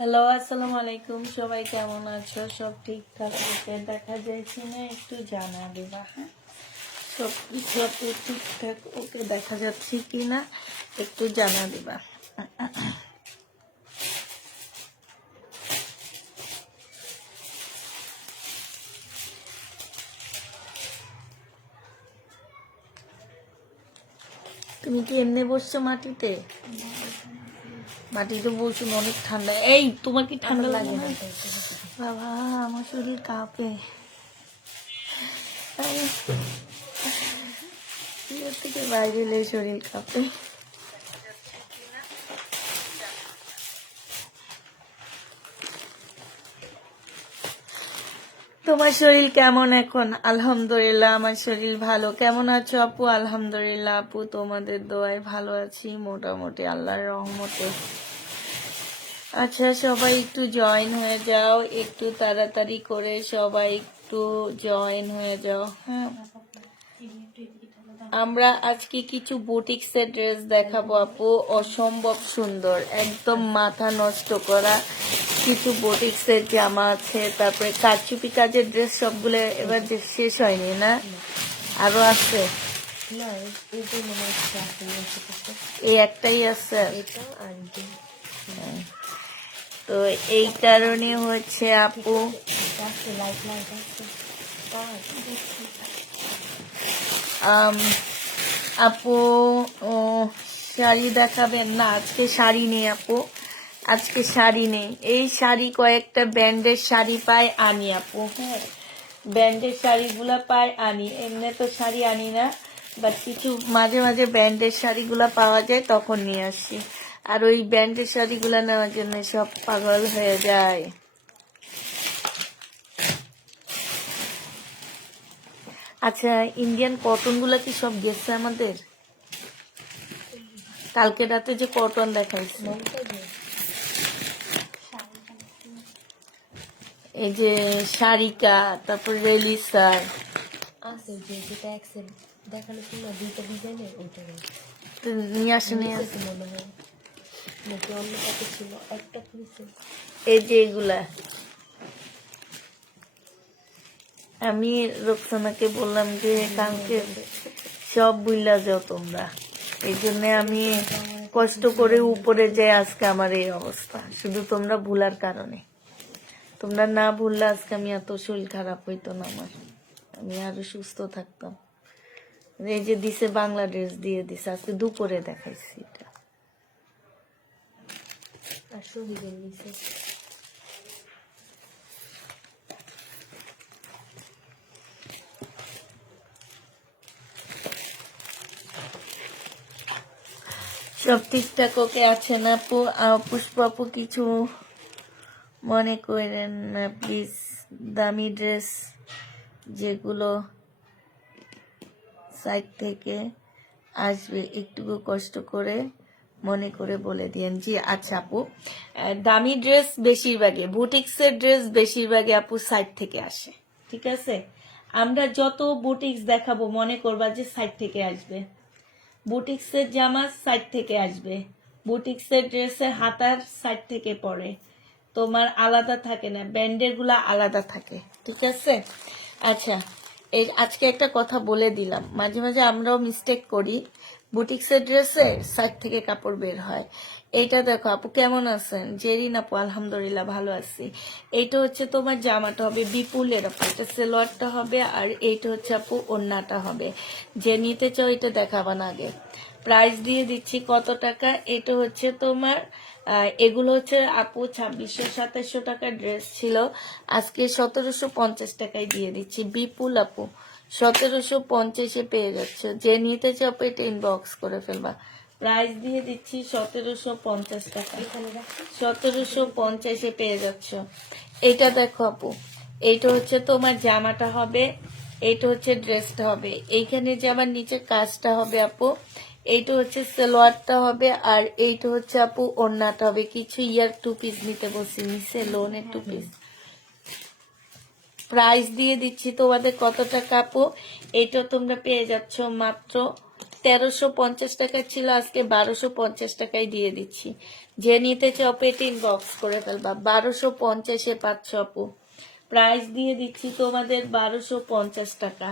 Hello, আসসালামু আলাইকুম। সবাই কেমন আছো? সব ঠিকঠাক আছে? দেখা যাচ্ছে না, একটু জানা দেবা। হ্যাঁ, সব কিছু আপু ঠিকঠাক ওকে দেখা যাচ্ছে কিনা একটু জানা দেবা। তুমি কি এমনি বসছো মাটিতে? মাটিতে বসুন, অনেক ঠান্ডা। এই তোমার কি ঠান্ডা লাগে না? বাবা, আমার শরীর কাঁপে। থেকে বাইরে এলে শরীর কাঁপে। তোমার শরীর কেমন এখন? আলহামদুলিল্লাহ, আমার শরীর ভালো। কেমন আছো আপু? আলহামদুলিল্লাহ আপু, তোমাদের দোয়ায় ভালো আছি মোটামুটি, আল্লাহর রহমতে। আচ্ছা, সবাই একটু জয়েন হয়ে যাও, একটু তাড়াতাড়ি করে সবাই একটু জয়েন হয়ে যাও। হ্যাঁ, আমরা আজকে কিছু বুটিক্সের ড্রেস দেখাবো আপু, অসম্ভব সুন্দর, একদম মাথা নষ্ট করা কিছু বুটিক্সের জামা আছে। তারপরে কারচুপি কাজের ড্রেস সবগুলো এবার শেষ হয়নি না, আরো আছে। এই একটাই আছে। তো এই কারণে হচ্ছে আপু আপু শাড়ি দেখাবেন না? আজকে শাড়ি নেই আপু, আজকে শাড়ি নেই। এই শাড়ি কয়েকটা ব্র্যান্ডের শাড়ি পাই আনি আপু। হ্যাঁ, ব্র্যান্ডের শাড়িগুলা পাই আনি, এমনি তো শাড়ি আনি না, বাট কিছু মাঝে মাঝে ব্র্যান্ডের শাড়িগুলা পাওয়া যায় তখন নিয়ে আসি। আর ওই ব্র্যান্ডের শাড়িগুলা নেওয়ার জন্য সব পাগল হয়ে যায়। আচ্ছা, ইন্ডিয়ান কটন গুলা কি সব গেছে আমাদের? কালকে রাতে যে কটন দেখাইছে, এই যে শারিকা, তারপর রেলিসার আছে, যেটা এক্সেল দেখানো ছিল দুইটা ডিজাইনের, ওইটা নিয়ে আসেনি মনে হয় নাকি অন্য কাছে ছিল, একটা খুঁজছে। এই যে এগুলা আমি রোকসানাকে বললাম যে কালকে সব বুইলা যাও তোমরা, এই জন্য আমি কষ্ট করে উপরে যাই। আজকে আমার এই অবস্থা শুধু তোমরা ভুলার কারণে। তোমরা না ভুললে আজকে আমি এত শরীর খারাপ হইতো না আমার, আমি আরো সুস্থ থাকতাম। এই যে দিছে বাংলাদেশ দিয়ে দিছে, আজকে দুপুরে দেখাইছি এটা। আর শহীদের নিচে সব ঠিকঠাক ওকে আছে না আপু? পুষ্পা আপু কিছু মনে করেন না প্লিজ। দামি ড্রেস যেগুলো সাইড থেকে আসবে একটু কষ্ট করে মনে করে বলে দিয়েন। জি আচ্ছা আপু, দামি ড্রেস বেশিরভাগে, বুটিক্সের ড্রেস বেশিরভাগে আপু সাইড থেকে আসে, ঠিক আছে? আমরা যত বুটিক্স দেখাবো মনে করবা যে সাইড থেকে আসবে। বুটিক্সের জামা সাইড থেকে আসবে, বুটিক্সের ড্রেসের হাতার সাইড থেকে পড়ে, তোমার আলাদা থাকে না, ব্যান্ডের গুলা আলাদা থাকে, ঠিক আছে? আচ্ছা, এই আজকে একটা কথা বলে দিলাম, মাঝে মাঝে আমরাও মিস্টেক করি, বুটিক্সের ড্রেসে সাইড থেকে কাপড় বের হয়। এইটা দেখো আপু কেমন আছেন? জেরিন আপু আলহামদুলিল্লাহ ভালো আছি। এইটা হচ্ছে তোমার জামাটা হবে বিপুলের আপু, এটা সেলোয়ারটা হবে, আর এইটা হচ্ছে আপু ওড়নাটা হবে। যে নিতে চাও এটা দেখাবান আগে। প্রাইস দিয়ে দিচ্ছি কত টাকা, এটা হচ্ছে তোমার এগুলো হচ্ছে আপু 2600-2700 টাকার ড্রেস ছিল, আজকে 1750 টাকায় দিয়ে দিচ্ছি। বিপুল আপু 1750-এ পেয়ে যাচ্ছে, যে নিতে চাও আপু এটা ইনবক্স করে ফেলবা। প্রাইস দিয়ে দিচ্ছি 1750 টাকা, এখানে রাখি 1750-এ পেয়ে যাচ্ছ। এটা দেখো আপু, এইটা হচ্ছে তোমার জামাটা হবে, এইটা হচ্ছে ড্রেসটা হবে, এইখানে যে আমার নিচে কাজটা হবে আপু, এইটা হচ্ছে সালোয়ারটা হবে, আর এইটা হচ্ছে আপু ওড়নাটা হবে। কিছু ইয়ার 2 পিস নিতে বলছি, নিচে লোনের 2 পিস। প্রাইস দিয়ে দিচ্ছি তোমাদের কত টাকা আপু, এটা তোমরা পেয়ে যাচ্ছ মাত্র 1350 টাকা ছিল, আজকে 1250 টাকায় দিয়ে দিচ্ছি। যে নিতে চাও পেট ইনবক্স করে ফেলবা, 1250-এ পাচ্ছ আপু। প্রাইস দিয়ে দিচ্ছি তোমাদের 1250 টাকা।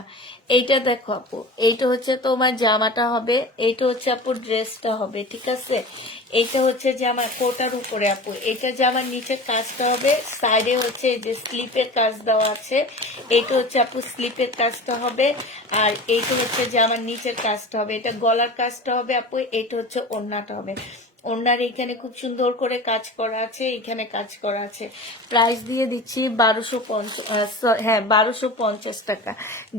এইটা দেখো আপু, এইটা হচ্ছে তোমার জামাটা হবে, এইটা হচ্ছে আপু ড্রেসটা হবে, ঠিক আছে। এইটা হচ্ছে জামা কোটার উপরে আপু, এটা জামার নিচে কাজটা হবে, সাইডে হচ্ছে যে স্লিপের কাজ দেওয়া আছে, এইটা হচ্ছে আপু স্লিপের কাজটা হবে, আর এইটা হচ্ছে জামার নিচের কাজটা হবে, এটা গলার কাজটা হবে আপু, এইটা হচ্ছে ওড়নাটা হবে। ওনার এখানে খুব সুন্দর করে কাজ করা আছে, এখানে কাজ করা আছে। প্রাইস দিয়ে দিচ্ছি 1250 টাকা।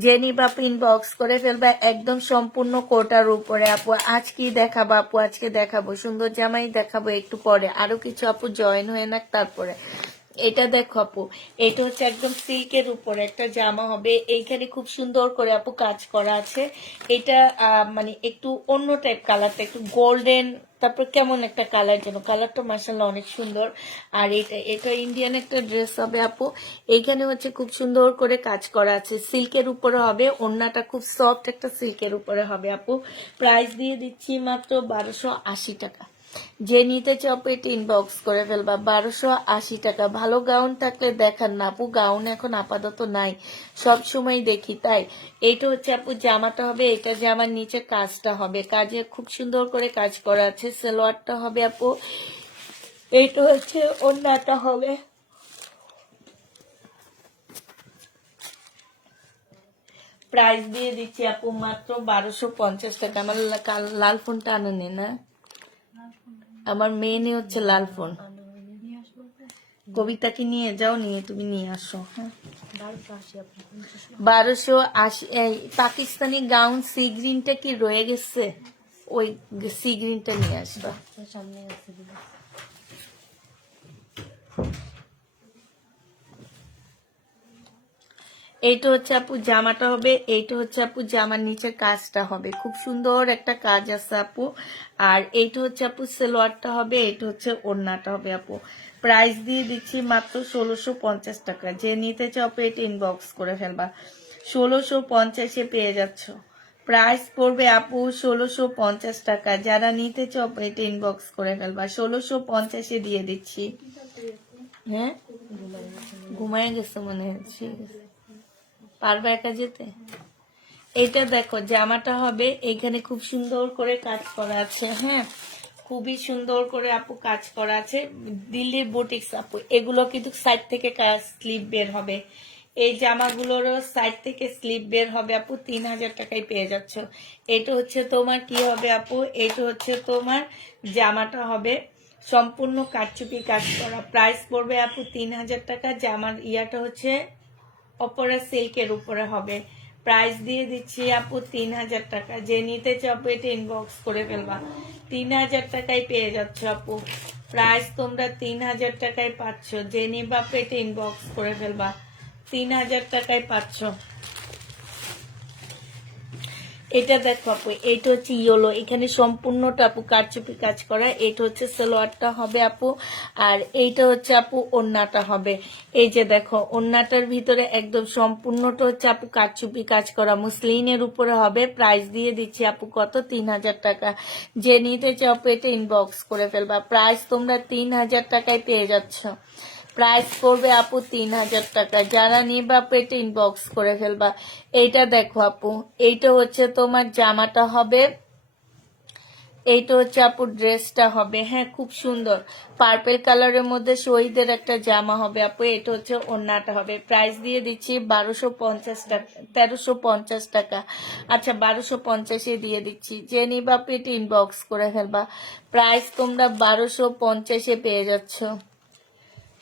যে নিবা ইনবক্স করে ফেলবা, একদম সম্পূর্ণ কোটার উপরে আপু। আজ কি দেখাবো আপু, আজকে দেখাবো সুন্দর জামাই দেখাবো, একটু পরে আরো কিছু আপু জয়েন হয়ে নাক তারপরে। এটা দেখো আপু, এটা হচ্ছে একদম সিল্কের উপরে একটা জামা হবে, এইখানে খুব সুন্দর করে আপু কাজ করা আছে। এটা মানে একটু অন্য টাইপ কালারটা, একটু গোল্ডেন, তারপর কেমন একটা কালার, যেন কালারটা মাশাআল্লাহ অনেক সুন্দর। আর এটা ইন্ডিয়ান একটা ড্রেস হবে আপু, এইখানে হচ্ছে খুব সুন্দর করে কাজ করা আছে, সিল্কের উপরে হবে, ওড়নাটা খুব সফট একটা সিল্কের উপরে হবে আপু। প্রাইস দিয়ে দিচ্ছি মাত্র 1280 টাকা। যে নিতে চাও পেটে ইনবক্স করে ফেলবা, 1280 টাকা। ভালো গাউন থাকলে দেখান না আপু, গাউন এখন আপাতত নাই, সব সময় দেখি তাই। এইটা হচ্ছে আপু জামাটা হবে, এটা জামার নিচে কাজটা হবে, কাজে খুব সুন্দর করে কাজ করা আছে, সালোয়ারটা হবে আপু, এইটা হচ্ছে ওড়নাটা হবে। প্রাইস দিয়ে দিচ্ছি আপু মাত্র 1250 টাকা। আমার লাল ফোনটা আনেনি না, আমার মেয়ে হচ্ছে লাল ফোন। নিয়ে আসবো কবিতাকে নিয়ে যাও, নিয়ে তুমি নিয়ে আসো। হ্যাঁ 1280 আপনি 1280। এই পাকিস্তানি গাউন সি গ্রিনটা কি রয়ে গেছে, ওই সি গ্রিনটা নিয়ে আসবা। সামনে আছে দিদি। এইটা হচ্ছে আপু জামাটা হবে, এইটা হচ্ছে আপু জামার নিচের কাজটা হবে, খুব সুন্দর একটা কাজ আছে আপু। আর এইটা হচ্ছে আপু সালোয়ারটা হবে, এইটা হচ্ছে ওড়নাটা হবে আপু। প্রাইস দিয়ে দিচ্ছি মাত্র 1650 টাকা। যে নিতে চাও আপু এটা ইনবক্স করে ফেলবা, 1650-এ পেয়ে যাচ্ছ। প্রাইস পড়বে আপু 1650 টাকা। যারা নিতে চাও আপু এটা ইনবক্স করে ফেলবা, 1650-এ দিয়ে দিচ্ছি। হ্যাঁ ঘুমায় গেছে মনে হচ্ছে, পারবে একা যেতে। এটা দেখো জামাটা হবে, এইখানে খুব সুন্দর করে কাজ করা আছে, হ্যাঁ খুবই সুন্দর করে আপু কাজ করা আছে, দিল্লির বুটিক্স আপু। এগুলো কিন্তু সাইড থেকে স্লিপ বের হবে, এই জামাগুলোরও সাইড থেকে স্লিপ বের হবে আপু। 3000 টাকায় পেয়ে যাচ্ছ। এটা হচ্ছে তোমার কি হবে আপু, এটা হচ্ছে তোমার জামাটা হবে সম্পূর্ণ কারচুপি কাজ করা। প্রাইস পড়বে আপু 3000 টাকা। জামার ইয়াটা হচ্ছে অপরা সিল্কের উপরে হবে। প্রাইস দিয়ে দিচ্ছি আপু 3000 টাকা। যে নিতে চাও এটা ইনবক্স করে ফেলবা, 3000 টাকায় পেয়ে যাচ্ছ আপু। প্রাইস তোমরা 3000 টাকায় পাচ্ছ, যে নিবা এটা ইনবক্স করে ফেলবা, 3000 টাকায় পাচ্ছ। এটা দেখো আপু, এইটা হচ্ছে ইয়েলো, এখানে সম্পূর্ণটা আপু কারচুপি কাজ করা। এটা হচ্ছে সালোয়ারটা হবে আপু, আর এইটা হচ্ছে আপু ওড়নাটা হবে। এই যে দেখো ওড়নাটার ভিতরে একদম সম্পূর্ণটা হচ্ছে আপু কারচুপি কাজ করা, মুসলিনের উপরে হবে। প্রাইস দিয়ে দিচ্ছি আপু কত, 3000 টাকা। যে নিতে চাও আপু এটা ইনবক্স করে ফেলবা, প্রাইস তোমরা 3000 টাকায় পেয়ে যাচ্ছ। প্রাইস করবে আপু 3000 টাকা। যারা নিবা আপু এটা ইনবক্স করে ফেলবা। এইটা দেখো আপু, এইটা হচ্ছে তোমার জামাটা হবে, এইটা হচ্ছে আপু ড্রেসটা হবে, হ্যাঁ খুব সুন্দর পার্পেল কালারের মধ্যে শহীদের একটা জামা হবে আপু। এটা হচ্ছে ওড়নাটা হবে। প্রাইস দিয়ে দিচ্ছি 1250 টাকা, 1350 টাকা। আচ্ছা 1250-এ দিয়ে দিচ্ছি। যে নিবা আপু এটা ইনবক্স করে ফেলবা। প্রাইস তোমরা 1250-এ পেয়ে যাচ্ছ।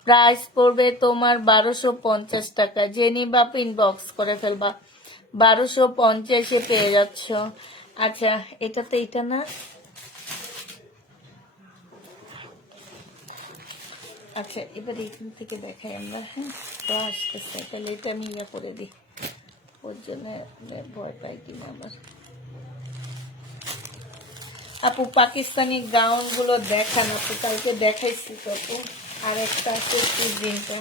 প্রাইস পড়বে তোমার 1250 টাকা। যে নিবা আপু ইনবক্স করে ফেলবা। 1250-এ পেয়ে যাচ্ছ। আচ্ছা এটা তো এটা না, আচ্ছা এবার এখান থেকে দেখাই আমরা, হ্যাঁ তো আসতেছে। তাহলে এটা আমি ইয়ে করে দিই, ওর জন্য ভয় পাই কিনা আবার। আপু পাকিস্তানি গাউন গুলো দেখান আপু, কালকে দেখাইছি তো আপু। আর একটা আছে দিনটা।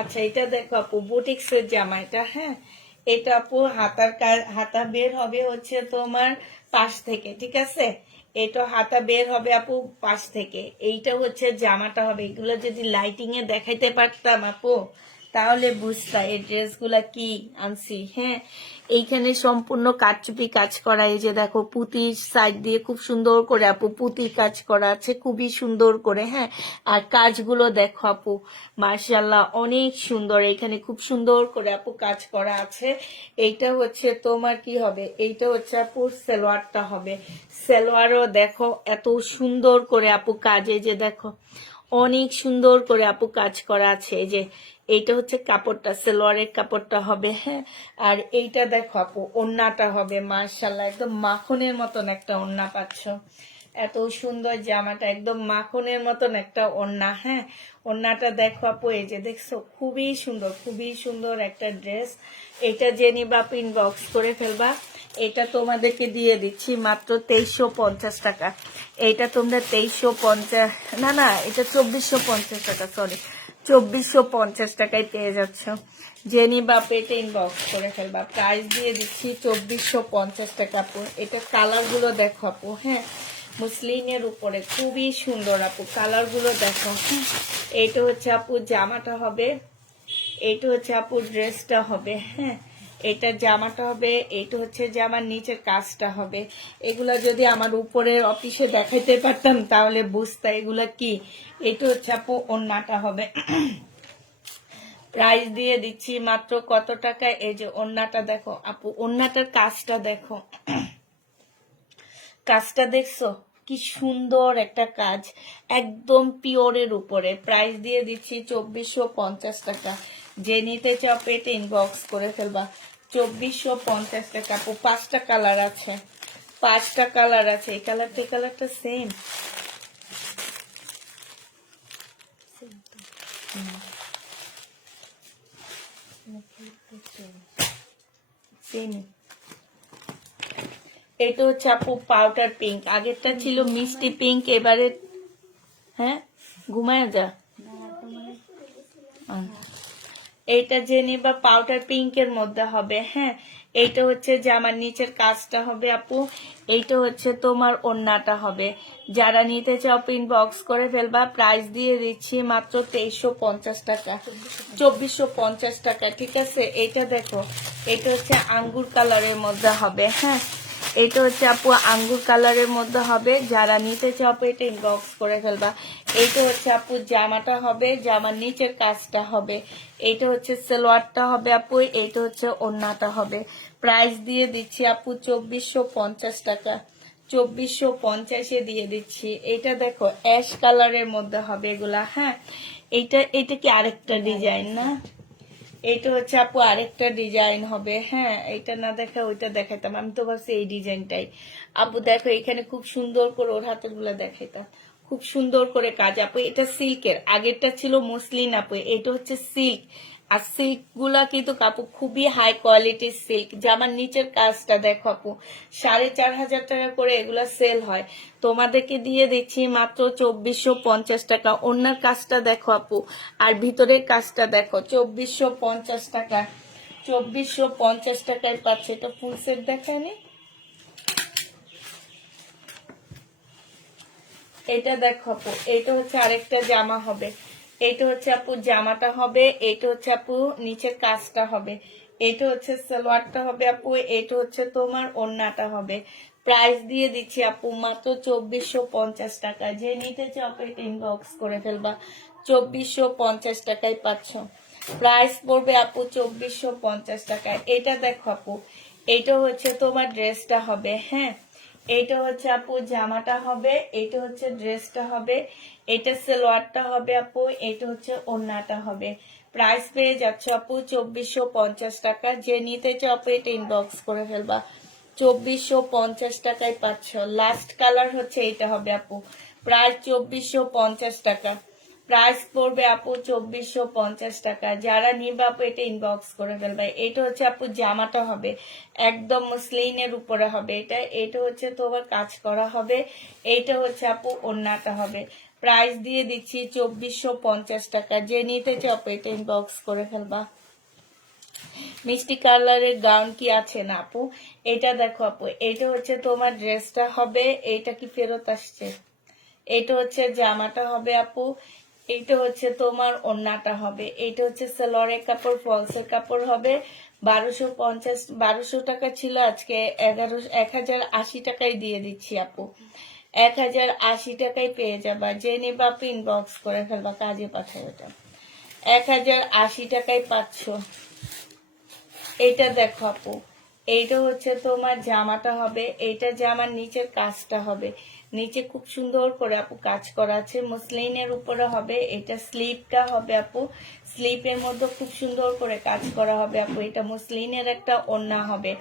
আচ্ছা এটা দেখো আপু বুটিক্সের জামা এটা, হ্যাঁ এটা আপু হাতার হাতা বের হবে হচ্ছে তোমার পাশ থেকে, ঠিক আছে। এটা হাতা বের হবে আপু পাশ থেকে। এইটা হচ্ছে জামাটা হবে। এগুলো যদি লাইটিং এ দেখাইতে পারতাম আপু তাহলে বুঝতা এই ড্রেসগুলা কি আনছি। হ্যাঁ এইখানে সম্পূর্ণ কারচুপি কাজ করা। এই যে দেখো পুঁতির সাইড দিয়ে খুব সুন্দর করে আপু পুঁতির কাজ করা আছে, খুবই সুন্দর করে। হ্যাঁ আর কাজগুলো দেখো আপু মাশাআল্লাহ অনেক সুন্দর। এখানে খুব সুন্দর করে আপু কাজ করা আছে। এইটা হচ্ছে তোমার কি হবে, এইটা হচ্ছে আপু সালোয়ারটা হবে। সালোয়ারও দেখো এত সুন্দর করে আপু কাজ, এই যে দেখো অনেক সুন্দর করে আপু কাজ করা আছে। এই যে এইটা হচ্ছে কাপড়টা, সালোয়ারের কাপড়টা হবে। হ্যাঁ আর এইটা দেখো আপু ওড়নাটা হবে মাশাআল্লাহ একদম মাখনের মতন একটা ওড়না পাচ্ছ। এত সুন্দর জামাটা, একদম মাখনের মতন একটা ওড়না। হ্যাঁ ওড়নাটা দেখো আপু, এই যে দেখছো খুবই সুন্দর, খুবই সুন্দর একটা ড্রেস। এটা যে নিবা আপু ইনবক্স করে ফেলবা। এটা তোমাদেরকে দিয়ে দিচ্ছি মাত্র 2350 টাকা। এইটা তোমরা 2350, না না এটা 2450 টাকা, সরি 2450 টাকায় পেয়ে যাচ্ছ। জেনি বা পেটে ইনবক্স করে ফেলবা। প্রাইস দিয়ে দিচ্ছি 2450 টাকা আপু। এটা কালার গুলো দেখো আপু, হ্যাঁ মুসলিনের উপরে খুবই সুন্দর আপু কালার গুলো দেখো। এইটা হচ্ছে আপু জামাটা হবে, এইটা হচ্ছে আপু ড্রেসটা হবে। হ্যাঁ এটা জামাটা হবে, এইটা হচ্ছে জামার নিচের কাজটা হবে। এগুলা যদি আমার উপরের অফিসে দেখাইতে পারতাম তাহলে বুঝতা এগুলা কি। এটা হচ্ছে আপু ওড়নাটা হবে। প্রাইস দিয়ে দিচ্ছি মাত্র কত টাকা। এই যে ওড়নাটা দেখো আপু, ওড়নাটার কাজটা দেখো, কাজটা দেখছো কি সুন্দর একটা কাজ, একদম পিওরের উপরে। প্রাইস দিয়ে দিচ্ছি 2450 টাকা। যে নিতে চাও পেটে ইনবক্স করে ফেলবা। 2450 টাকা আপু। 5টা কালার আছে, 5টা কালার আছে। এই কালারটা এই কালারটা সেম সেম। এটা হচ্ছে আপু পাউডার পিঙ্ক, আগেরটা ছিল মিষ্টি পিঙ্ক, এবারে হ্যাঁ ঘুমায় যা। এইটা যে নিবা পাউডার পিঙ্কের মধ্যে হবে। হ্যাঁ এইটা হচ্ছে জামার নিচের কাজটা হবে আপু। এইটা হচ্ছে তোমার ওড়নাটা হবে। যারা নিতে চাও ইনবক্স করে ফেলবা। প্রাইস দিয়ে দিচ্ছি মাত্র 2350 টাকা, 2450 টাকা, ঠিক আছে। এইটা দেখো এটা হচ্ছে আঙ্গুর কালারের মধ্যে হবে। হ্যাঁ এটা হচ্ছে আপু আঙ্গুর কালারের মধ্যে হবে। যারা নিতে চাও এটা ইনবক্স করে ফেলবা। এইটা হচ্ছে আপু জামাটা হবে, জামার নিচের কাজটা হবে। এইটা হচ্ছে সালোয়ারটা হবে আপু, এইটা হচ্ছে ওড়নাটা হবে। প্রাইস দিয়ে দিচ্ছি আপু 2450 টাকা, 2450-এ দিয়ে দিচ্ছি। এটা দেখো অ্যাশ কালারের মধ্যে হবে এগুলা। হ্যাঁ এটা কি আরেকটা ডিজাইন না, এইটা হচ্ছে আপু আরেকটা ডিজাইন হবে। হ্যাঁ এটা না দেখা ওইটা দেখাইতাম, আমি তো ভাবছি এই ডিজাইনটাই। আপু দেখো এখানে খুব সুন্দর করে ওর হাতের গুলা দেখাইতাম, খুব সুন্দর করে কাজ আপু। এটা সিল্কের, আগেরটা ছিল মসলিন আপু, এটা হচ্ছে সিল্ক। আর সিল্ক গুলা কিন্তু আপু খুবই হাই কোয়ালিটির সিল্ক। জামার নিচের কাজটা দেখো আপু, 4500 টাকা করে এগুলা সেল হয়। তোমাদেরকে দিয়ে দিচ্ছি মাত্র 2450 টাকা। অন্যার কাজটা দেখো আপু, আর ভিতরের কাজটা দেখো, 2450 টাকা। 2450 টাকায় পাচ্ছে। এটা ফুল সেট দেখায়নি। এটা দেখো আপু, এটা হচ্ছে আরেকটা জামা হবে। এইটা হচ্ছে আপু জামাটা হবে, এইটা হচ্ছে আপু নিচের কাজটা হবে, এইটা হচ্ছে সালোয়ারটা হবে আপু, এইটা হচ্ছে তোমার ওড়নাটা হবে। প্রাইস দিয়ে দিচ্ছি আপু মাত্র 2450 টাকা। যে নিতে চাও এটা ইনবক্স করে ফেলবা। 2450 টাকায় পাচ্ছ। প্রাইস পড়বে আপু 2450 টাকায়। এটা দেখো আপু, এটা হচ্ছে তোমার ড্রেসটা হবে, হ্যাঁ এইটা হচ্ছে আপু জামাটা হবে, এটা হচ্ছে ড্রেসটা হবে, এটা সালোয়ারটা হবে আপু, এটা হচ্ছে ওড়নাটা হবে। প্রাইস পেয়ে যাচ্ছে আপু 2450 টাকা। যে নিতে চাও আপু এটা ইনবক্স করে ফেলবা। 2450 টাকায় পাচ্ছ। লাস্ট কালার হচ্ছে এটা হবে আপু। প্রাইস 2450 টাকা। প্রাইস পড়বে আপু 2450 টাকা। যারা নিবে আপু এটা ইনবক্স করে ফেলবে। এটা হচ্ছে আপু জামাটা হবে, একদম মসলিনের উপরে হবে এটা। এটা হচ্ছে তোমার কাজ করা হবে। এইটা হচ্ছে আপু ওড়নাটা হবে। প্রাইস দিয়ে দিচ্ছি 2450 টাকা। যে নিতে চাও আপু এটা ইনবক্স করে ফেলবা। মিষ্টি কালারের গাউন কি আছে না আপু? এটা দেখো আপু, এটা হচ্ছে তোমার ড্রেসটা হবে, এটা কি ফেরত আসছে? এটা হচ্ছে জামাটা হবে আপু, এটা হচ্ছে তোমার ওড়নাটা হবে, এটা হচ্ছে সালোয়ারের কাপড়, ফলসের কাপড় হবে। 1250 টাকা ছিল, আজকে 1080 টাকায় দিয়ে দিচ্ছি আপু। 1080 টাকায় পেয়ে যাবা। যে নেবা আপু ইনবক্স করে ফেলবা, কাজে পাঠায় ওটা। 1080 টাকায় পাচ্ছ। এটা দেখো আপু, এইটা হচ্ছে তোমার জামাটা হবে, এইটা জামার নিচের কাজটা হবে। নিচে খুব সুন্দর করে আপু কাজ করা আছে, মসলিনের উপরে হবে। এটা স্লিপটা হবে আপু, স্লিপের মধ্যে খুব সুন্দর করে কাজ করা হবে আপু। এটা মসলিনের একটা ওড়না হবে,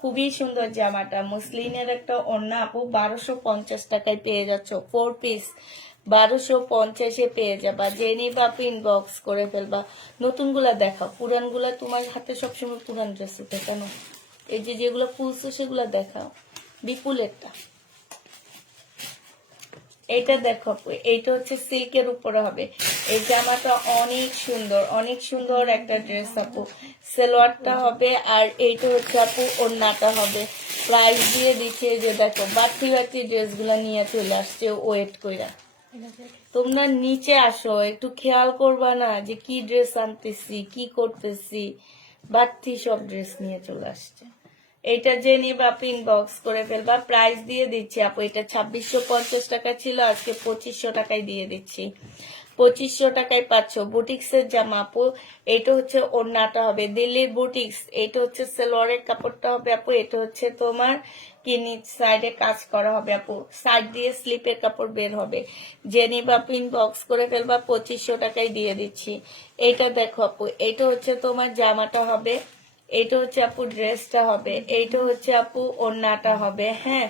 খুবই সুন্দর জামাটা, মসলিনের একটা ওড়না আপু। 1250 টাকায় পেয়ে যাচ্ছ 4 পিস। 1250-এ পেয়ে যাবা। যে নিবা আপু ইনবক্স করে ফেলবা। নতুনগুলা দেখাও, পুরানগুলা তোমার হাতে সবসময় পুরান ড্রেস উঠে কেন? এই যে যেগুলো খুলছো সেগুলো দেখাও। বিপুলেরটা এইটা দেখো আপু, এইটা হচ্ছে সিল্কের উপরে হবে। এই জামাটা অনেক সুন্দর, অনেক সুন্দর একটা ড্রেস আপু। সালোয়ারটা হবে, আর এইটা হচ্ছে আপু ওড়নাটা হবে। প্রাইস দিয়ে দিচ্ছে, এই যে দেখো বাড়তি বাড়তি ড্রেসগুলো নিয়ে চলে আসছে ওয়েট কইরা। তোমরা নিচে আসো, একটু খেয়াল করবা না যে কি ড্রেস আনতেছি, কি করতেছি। বাড়তি সব ড্রেস নিয়ে চলে আসছে। এটা যে নিবা আপু ইনবক্স করে ফেলবা। প্রাইস দিয়ে দিচ্ছি আপু, এটা 2650 টাকা ছিল, আজকে 2500 টাকায় দিয়ে দিচ্ছি। 2500 টাকায় পাচ্ছ। বুটিক্সের জামা আপু, এটা হচ্ছে ওড়নাটা হবে, দিল্লির বুটিক্স। এটা হচ্ছে সালোয়ারের কাপড়টা হবে আপু, এটা হচ্ছে তোমার কিনি সাইডে কাজ করা হবে আপু, সাইড দিয়ে স্লিপের কাপড় বের হবে। যে নিবা আপু ইনবক্স করে ফেলবা। 2500 টাকায় দিয়ে দিচ্ছি। এটা দেখো আপু, এটা হচ্ছে তোমার জামাটা হবে, এটা হচ্ছে আপু ড্রেসটা হবে, এইটা হচ্ছে আপু ওড়নাটা হবে, হ্যাঁ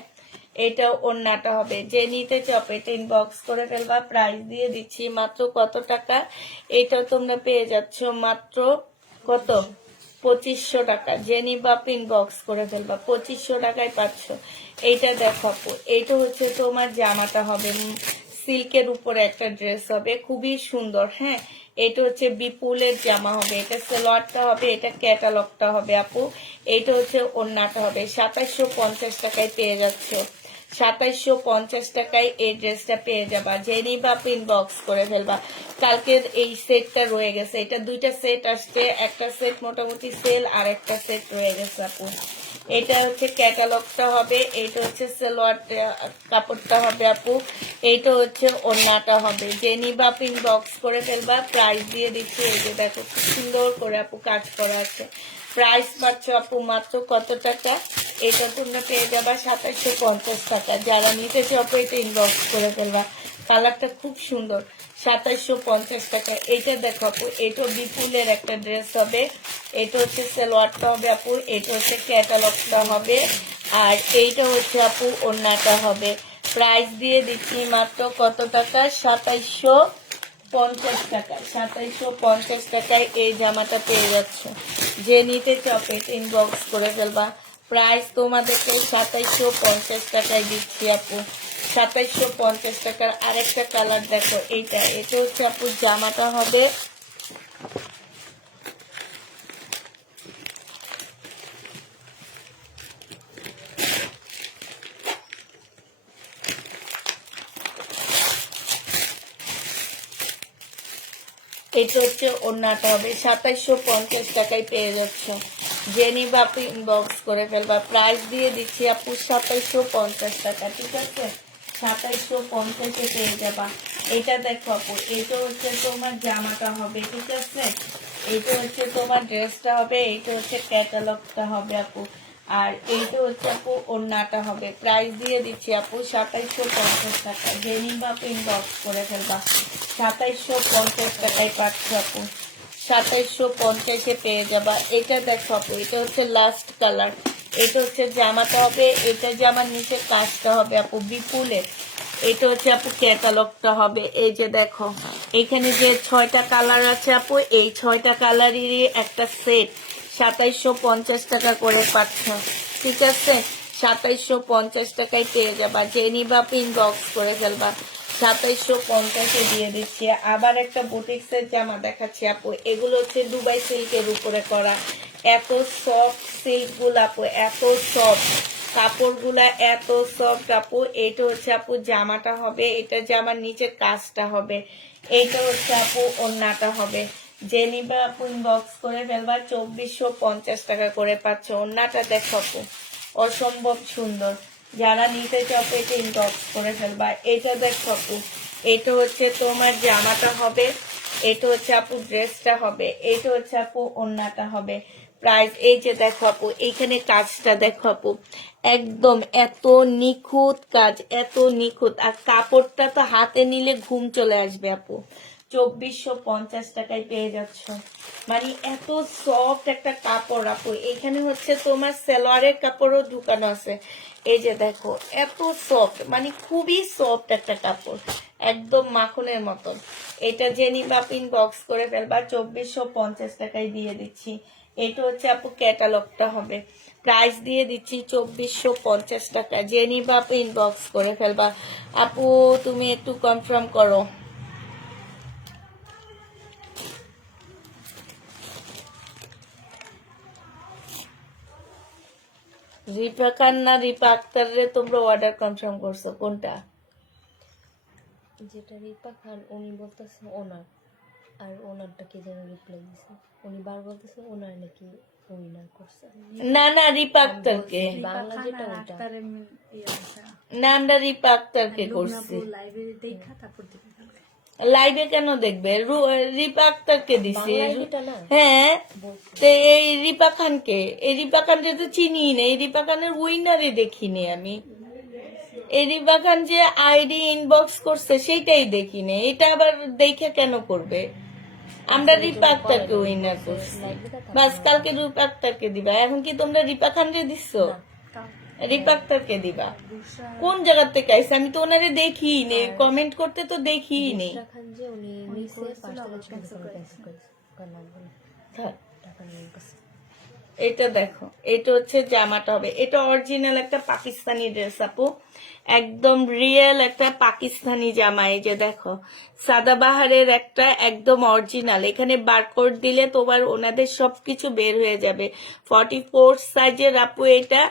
এটা ওড়নাটা হবে। যে নিতে চাও এটা ইনবক্স করে ফেলবা। প্রাইস দিয়ে দিচ্ছি মাত্র কত টাকা? এটা তোমরা পেয়ে যাচ্ছ মাত্র কত? 2500 টাকা। যে নিবা আপু ইনবক্স করে ফেলবা। 2500 টাকায় পাচ্ছ। এইটা দেখো আপু, এইটা হচ্ছে তোমার জামাটা হবে, সিল্কের উপরে একটা ড্রেস হবে, খুবই সুন্দর, হ্যাঁ এটা হচ্ছে বিপুলের জামা হবে, এটা সালোয়ারটা হবে, এটা ক্যাটালগটা হবে আপু, এইটা হচ্ছে ওড়নাটা হবে। 2750 টাকায় পেয়ে যাচ্ছ। 2750 টাকায় এই ড্রেসটা পেয়ে যাবা। যে নিবা আপু ইনবক্স করে ফেলবা। কালকের এই সেটটা রয়ে গেছে, এটা দুইটা সেট আসছে, একটা সেট মোটামুটি সেল, আর একটা সেট রয়ে গেছে আপু। এটা হচ্ছে ক্যাটালগটা হবে, এইটা হচ্ছে সালোয়ার কাপড়টা হবে আপু, এইটা হচ্ছে ওড়নাটা হবে। যে নিবা আপু ইনবক্স করে ফেলবা। প্রাইস দিয়ে দিচ্ছি, এই যে দেখো খুব সুন্দর করে আপু কাজ করা আছে। প্রাইস পাচ্ছ আপু মাত্র কত টাকা? এটা তোমরা পেয়ে যাবা 2750 টাকা। যারা নিতে চাও আপু এটা ইনবক্স করে ফেলবা। কালারটা খুব সুন্দর। 2750 টাকা। এইটা দেখো আপু, এটা বিপুলের একটা ড্রেস হবে, এটা হচ্ছে সালোয়ারটা হবে আপু, এটা হচ্ছে ক্যাটালগটা হবে, আর এইটা হচ্ছে আপু ওড়নাটা হবে। প্রাইস দিয়ে দিচ্ছি মাত্র কত টাকা? 2750 টাকা। 2750 টাকায় এই জামাটা পেয়ে যাচ্ছ। যে নিতে চাও এটা ইনবক্স করে ফেলবা। প্রাইস তোমাদেরকে 2750 টাকায় দিচ্ছি আপু। 2750 টাকার আরেকটা কালার দেখো, এইটা, এটা হচ্ছে আপু জামাটা হবে, এটা হচ্ছে ওড়নাটা হবে। 2750 টাকায় পেয়ে যাচ্ছে। জেনি বাপু ইনবক্স করে ফেলবা। প্রাইস দিয়ে দিচ্ছি আপু 2750 টাকা, ঠিক আছে? 2750-এ পেয়ে যাবা। এটা দেখো আপু, এটা হচ্ছে তোমার জামাটা হবে, ঠিক আছে? এইটা হচ্ছে তোমার ড্রেসটা হবে, এইটা হচ্ছে ক্যাটালগটা হবে আপু, আর এইটা হচ্ছে আপু ওড়নাটা হবে। প্রাইস দিয়ে দিচ্ছি আপু 2750 টাকা। জেনি বাপু ইনবক্স করে ফেলবা। 2750 টাকায় পাচ্ছ আপু, 2750-এ পেয়ে যাবা। এটা দেখো আপু, এটা হচ্ছে লাস্ট কালার, এটা হচ্ছে জামাটা হবে, এটা জামার নিচে কাজটা হবে আপু বিপুলের। এটা হচ্ছে আপু ক্যাটালগটা হবে। এই যে দেখো এখানে যে 6টা কালার আছে আপু, এই 6টা কালারেরই একটা সেট 2750 টাকা করে পাচ্ছ, ঠিক আছে? 2750 টাকায় পেয়ে যাবা। জেনি বাপু ইনবক্স করে ফেলবা। 2750-এ দিয়ে দিচ্ছি। আবার একটা বুটিক্সের জামা দেখাচ্ছি আপু, এগুলো হচ্ছে দুবাই সিল্কের উপরে করা। এত সফট সিল্ক গুলো আপু, এত সফট কাপড়গুলা, এত সফট আপু। এটা হচ্ছে আপু জামাটা হবে, এটা জামার নিচে কাজটা হবে, এইটা হচ্ছে আপু ওড়নাটা হবে। জেনিবা আপু ইনবক্স করে ফেলবা। 2450 টাকা করে পাচ্ছ। ওড়নাটা দেখো আপু, অসম্ভব সুন্দর। যারা নিতে চাও এটা ইনবক্স করে ফেলবা। এটা দেখো আপু, এটা হচ্ছে তোমার জামাটা হবে, এটা হচ্ছে আপু ড্রেসটা হবে, এটা হচ্ছে আপু ওড়নাটা হবে। প্রাইস এই যে দেখো আপু, এইখানে কাজটা দেখো আপু, একদম এত নিখুঁত কাজ, এত নিখুঁত। আর কাপড়টা তো হাতে নিলে ঘুম চলে আসবে আপু। 2450 টাকায় পেয়ে যাচ্ছ, মানে এত সফট একটা কাপড় আপু। এখানে হচ্ছে তোমার সালোয়ারের কাপড়ও ঢুকানো আছে। এই যে দেখো এত সফট, মানে খুবই সফট একটা কাপড়, একদম মাখনের মতন। এটা জেনি বাপু ইনবক্স করে ফেলবা। 2450 টাকায় দিয়ে দিচ্ছি। এটা হচ্ছে আপু ক্যাটালগটা হবে। প্রাইস দিয়ে দিচ্ছি 2450 টাকা। জেনি বাপু ইনবক্স করে ফেলবা। আপু তুমি একটু কনফার্ম করো। রিপা খান না রিপা আক্তারে তোমরা অর্ডার কনফার্ম করছো কোনটা? যেটা রিপা খান উনি বলতেছে ওনার, আর ওনারটা কে যেন রিপ্লাই দিছে, উনি বার বলতেছে ওনার নাকি উইনার করছে। না না রিপা আক্তারকে, বাংলা যেটা ওটা না আমরা রিপা আক্তারকে করছি। লাইভে কেন দেখবে? রিপা আক্তারকে দিছি। বাংলায় যেটা না হ্যাঁ, বলছে। তো এই রিপা খানকে, এই রিপা খানকে তো চিনি না, এই রিপা খানের উইনারে দেখিনি আমি। এই রিপা খান যে আইডি ইনবক্স করছে সেইটাই দেখিনি, এটা আবার দেখে কেন করবে? আমরা রিপা আক্তারকে উইনার করছি, বাস কালকে রিপা আক্তারকে দিবা। এখন কি তোমরা রিপা খানরে দিচ্ছ? রিপা আক্তারকে দিবা। কোন জায়গা থেকে আইসে? আমি তো ওনারে দেখি নে, কমেন্ট করতে তো দেখি নে। বুশরা খান যে উনি নিচে 5 টাকা ক্যান্সেল করে নাম বলে টাকা নিয়ে গেছে। এটা দেখো, এটা হচ্ছে জামাটা হবে, এটা অরিজিনাল একটা পাকিস্তানি ড্রেস আপু, একদম রিয়েল একটা পাকিস্তানি জামা। এই যে দেখো সাদাবাহারের একটা একদম অরিজিনাল। এখানে বারকোড দিলে তোমার ওনাদের সবকিছু বের হয়ে যাবে। 44 সাইজের আপু এটা।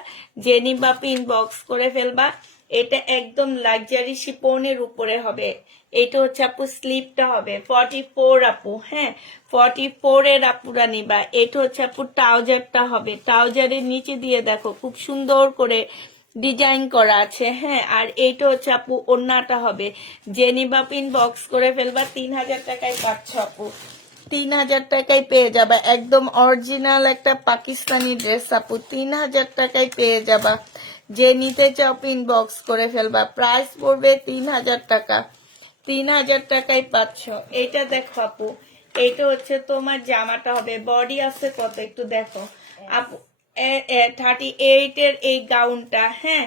জেনি বাপু ইনবক্স করে ফেলবা। এটা একদম লাক্সারি শিপনের উপরে হবে। এটা হচ্ছে আপু স্লিপটা হবে 44 আপু, হ্যাঁ 44 এর আপুরা নিবা। এটা হচ্ছে আপু ট্রাউজারটা হবে, ট্রাউজারের নিচে দিয়ে দেখো খুব সুন্দর করে ডিজাইন করা আছে, হ্যাঁ। আর এইটা হচ্ছে আপু ওড়নাটা হবে। জেনি বাপু ইনবক্স করে ফেলবা। 3000 টাকায় পাচ্ছ আপু, 3000 টাকায় পেয়ে যাবা। একদম অরিজিনাল একটা পাকিস্তানি ড্রেস আপু, 3000 টাকায় পেয়ে যাবা। যে নিতে চাও ইনবক্স করে ফেলবা। প্রাইস পড়বে 3000 টাকা, 3000 টাকায় পাচ্ছ। এটা দেখো আপু, এইটা হচ্ছে তোমার জামাটা হবে। বডি আছে কত একটু দেখো আপু, 38 এর এই গাউনটা, হ্যাঁ।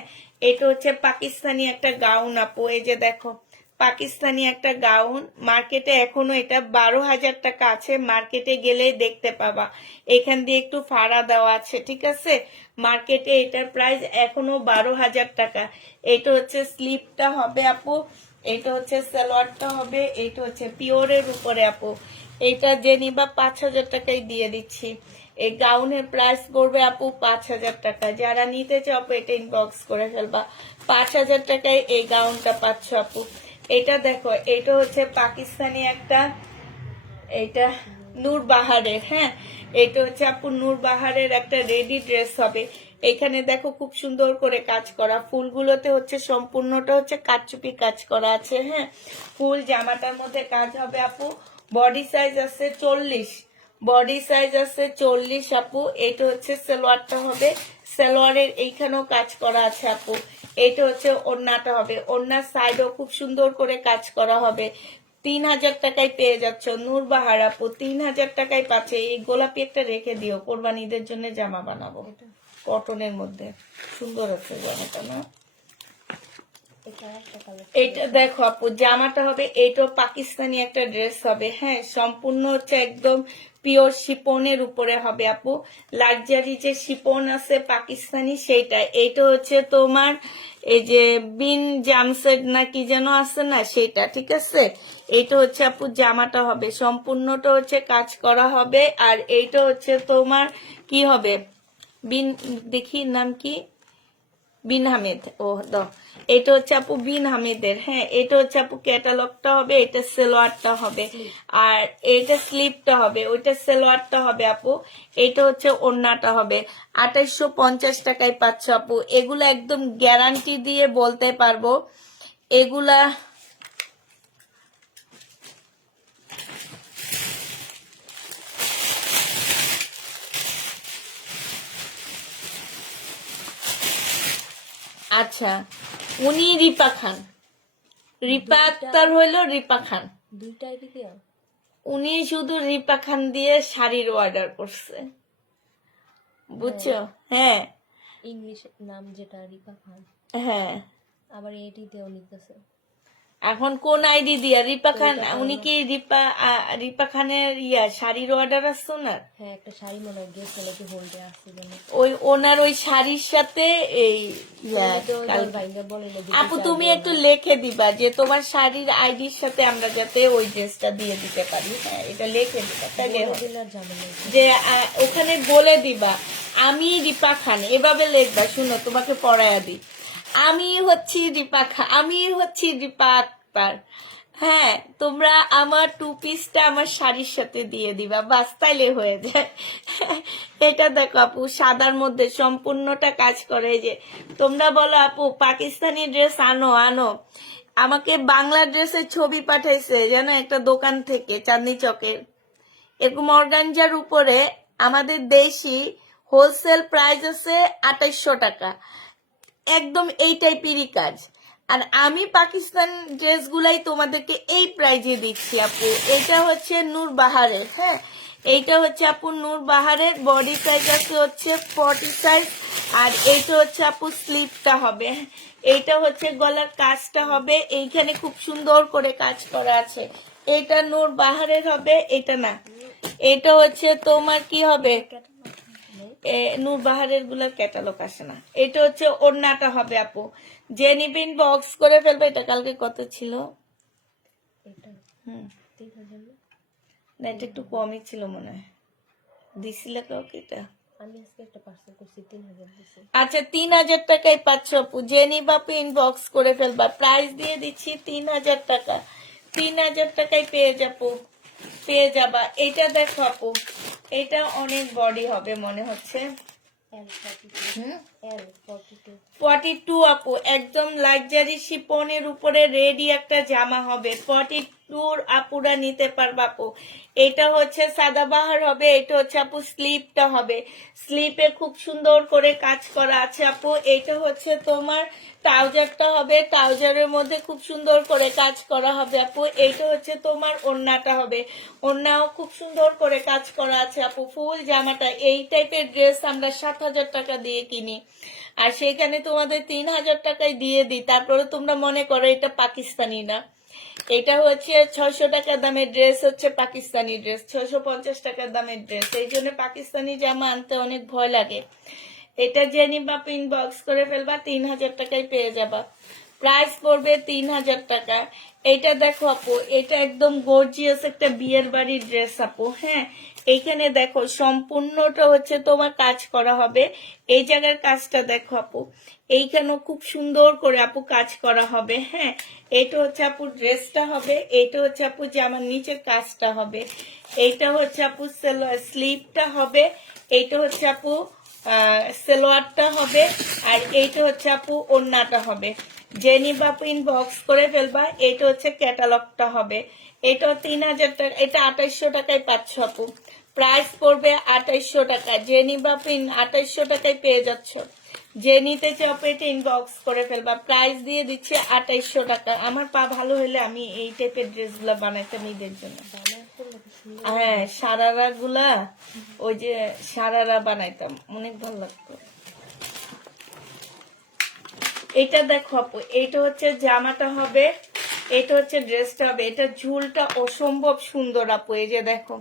এটা হচ্ছে পাকিস্তানি একটা গাউন আপু। এই যে দেখো পাকিস্তানি একটা গাউন, মার্কেটে এখনো এটা 12,000 টাকা আছে। মার্কেটে গেলে দেখতে পাবা, এখান দিয়ে একটু ফাড়া দেওয়া আছে, ঠিক আছে। মার্কেটে এটার প্রাইস এখনো 12,000 টাকা। এটা হচ্ছে স্লিপটা হবে আপু, এটা হচ্ছে সালোয়ারটা হবে, এটা হচ্ছে পিওরের উপরে আপু। এটা যে নিবা 5,000 টাকায় দিয়ে দিচ্ছি। এই গাউনের প্রাইস পড়বে আপু 5,000 টাকা। যারা নিতে চাও এটা ইনবক্স করে ফেলবা। 5,000 টাকায় এই গাউনটা পাচ্ছ আপু। এটা দেখো, এটা হচ্ছে পাকিস্তানি একটা, এটা নূর বাহারের, হ্যাঁ। এটা হচ্ছে আপু নূর বাহারের একটা রেডি ড্রেস হবে। এখানে দেখো খুব সুন্দর করে কাজ করা, ফুলগুলোতে হচ্ছে সম্পূর্ণটা হচ্ছে কারচুপি কাজ করা আছে। হ্যাঁ, ফুল জামাটার মধ্যে কাজ হবে আপু। বডি সাইজ আছে 40, বডি সাইজ আছে 40 আপু। এটা হচ্ছে সালোয়ারটা হবে, সালোয়ারের এইখানেও কাজ করা আছে আপু। এটা হচ্ছে ওড়নাটা হবে, ওড়নার সাইডও খুব সুন্দর করে কাজ করা হবে। 3000 টাকায় পেয়ে যাচ্ছ নূর বাহার আপু, 3000 টাকায় পাচ্ছে। এই গোলাপি একটা রেখে দিও, কোরবানিদের জন্য জামা বানাবো, কটনের মধ্যে সুন্দর আছে জামাটা না। এটা দেখো আপু জামাটা হবে, এইটাও পাকিস্তানি একটা ড্রেস হবে। হ্যাঁ, সম্পূর্ণ হচ্ছে একদম পিওর শিপনের উপরে হবে আপু। লাক্সারি যে শিপন আছে পাকিস্তানি সেইটা। এইটা হচ্ছে তোমার এই যে বিন জামসেট না কি যেন আছে না সেটা, ঠিক আছে। এইটা হচ্ছে আপু জামাটা হবে, সম্পূর্ণটা হচ্ছে কাজ করা হবে। আর এইটা হচ্ছে তোমার কি হবে, বিন দেখি নাম কি, বিন হামিদ। ও দাও, এটা হচ্ছে আপু বিন হামিদের। হ্যাঁ, এটা হচ্ছে আপু ক্যাটালগটা হবে, এটা সেলোয়ারটা হবে, আর এটা স্লিপটা হবে, ওইটা সেলোয়ারটা হবে আপু। এটা হচ্ছে ওড়নাটা হবে। 2850 টাকায় পাচ্ছ আপু। এগুলা একদম গ্যারান্টি দিয়ে বলতে পারবো এগুলা আচ্ছা। উনি রিপা খান, রিপা আক্তার হইল রিপা খান। দুইটা আইডি কি? উনি শুধু রিপা খান দিয়ে শাড়ির অর্ডার করছে, বুঝছো। হ্যাঁ, ইংলিশ নাম যেটা রিপা খান, হ্যাঁ। আবার এটি দিয়েও নিতেছে। এখন কোন আইডি দিয়া রিপা খান? উনি কি রিপা খানের শাড়ির অর্ডার আসতো না? হ্যাঁ, একটা শাড়ি মনে হয় গেছে নাকি হোল্ডে আসছে জানি। ওই ওনার ওই শাড়ির সাথে এই বলে আপু তুমি একটু লিখে দিবা যে তোমার শাড়ির আইডির সাথে আমরা যাতে ওই ড্রেসটা দিয়ে দিতে পারি। হ্যাঁ, এটা লিখে দিবা তাহলে যে ওখানে বলে দিবা আমি রিপা খান, এভাবে লিখবা। শুনো তোমাকে পড়ায়া দিই, আমি হচ্ছি রিপা খান, আমি হচ্ছি রিপা আক্তার। হ্যাঁ, তোমরা আমার 2 পিসটা আমার শাড়ির সাথে দিয়ে দিবা, বাস তাইলে হয়ে যায়। এটা দেখো আপু সাদার মধ্যে সম্পূর্ণটা কাজ করে। যে তোমরা বলো আপু পাকিস্তানি ড্রেস আনো আনো, আমাকে বাংলা ড্রেসের ছবি পাঠাইছে যেন একটা দোকান থেকে চাঁদনি চকের, এরকম অর্গানজার উপরে আমাদের দেশি হোলসেল প্রাইস আছে 2800 টাকা, একদম এই টাইপেরই কাজ। আর আমি পাকিস্তান ড্রেসগুলাই তোমাদেরকে এই প্রাইজে দিচ্ছি আপু। এটা হচ্ছে নূর বাহারের। হ্যাঁ, এইটা হচ্ছে আপু নূর বাহারের, বডি সাইজ আছে হচ্ছে 40 সাইজ। আর এইটা হচ্ছে আপু স্লিপটা হবে, এইটা হচ্ছে গলার কাজটা হবে, এইখানে খুব সুন্দর করে কাজ করা আছে। এটা নূর বাহারের হবে, এটা না, এটা হচ্ছে তোমার কি হবে, নূর বাহারের গুলার ক্যাটালগ আসে না। এটা হচ্ছে ওড়নাটা হবে আপু, যে নিবেন বক্স করে ফেলবে। এটা কালকে কত ছিল? না, এটা একটু কমই ছিল মনে হয়, দিছিল কাউকে এটা। আচ্ছা, 3000 টাকায় পাচ্ছ আপু, যে নিবা ইনবক্স করে ফেলবা। প্রাইস দিয়ে দিচ্ছি 3000 টাকা, 3000 টাকায় পেয়ে যাবা। এটা দেখো আপু, এটা অনেক বডি হবে মনে হচ্ছে। 42 আপু, একদম লাক্সারি শিপনের উপরে রেডি একটা জামা হবে। 42 আপুরা নিতে পারবা আপু। এটা হচ্ছে সাদাবাহার হবে, এটা হচ্ছে আপু স্লিপটা হবে, স্লিপে খুব সুন্দর করে কাজ করা আছে আপু। এটা হচ্ছে তোমার ট্রাউজারটা হবে, ট্রাউজারের মধ্যে খুব সুন্দর করে কাজ করা হবে আপু। এইটা হচ্ছে তোমার ওড়নাটা হবে, ওড়নাও খুব সুন্দর করে কাজ করা আছে আপু। ফুল জামাটা এই টাইপের ড্রেস আমরা 7000 টাকা দিয়ে কিনি, আর সেখানে তোমাদের 3000 টাকায় দিয়ে দিই। তারপরে তোমরা মনে করো এটা পাকিস্তানি না। এটা হচ্ছে 600 টাকা দামের ড্রেস, হচ্ছে পাকিস্তানি ড্রেস, 650 টাকা দামের ড্রেস। এই জন্য পাকিস্তানি জামা আনতে অনেক ভয় লাগে। এটা যে নিবা ইনবক্স করে ফেলবা, 3000 টাকায় পেয়ে যাবা। প্রাইস পড়বে 3000 টাকা। এটা দেখো আপু, এটা একদম গর্জিয়াস একটা বিয়ের বাড়ির ড্রেস আপু। হ্যাঁ, এইখানে দেখো সম্পূর্ণটা হচ্ছে তোমার কাজ করা হবে। এই জায়গার কাজটা দেখো আপু, এইখানেও খুব সুন্দর করে আপু কাজ করা হবে। হ্যাঁ, এটা হচ্ছে আপু ড্রেসটা হবে, এটা হচ্ছে আপু জামার নিচের কাজটা হবে, এইটা হচ্ছে আপু স্লিভটা হবে, এইটা হচ্ছে আপু সেলোয়ারটা হবে, আর এইটা হচ্ছে আপু ওড়নাটা হবে। যে নিবা আপু ইনবক্স করে ফেলবা। এটা হচ্ছে ক্যাটালগটা হবে। এটা 3000 টাকা, এটা 2800 টাকায় পাচ্ছ আপু। প্রাইস পড়বে 2800 টাকা। যে নিবা আপু 2800 টাকায় পেয়ে যাচ্ছ। যে নিতে চাও আপু এটা ইনবক্স করে ফেলবা। প্রাইস দিয়ে দিচ্ছি 2800 টাকা। আমার পা ভালো হলে আমি এই টাইপের ড্রেসগুলো বানাইতাম ঈদের জন্য। হ্যাঁ, সারারা গুলা, ওই যে সারারা বানাইতাম, অনেক ভালো লাগতো। এটা দেখো আপু, এটা হচ্ছে জামাটা হবে, এটা হচ্ছে ড্রেসটা হবে। এটা ঝুলটা অসম্ভব সুন্দর আপু। এই যে দেখো,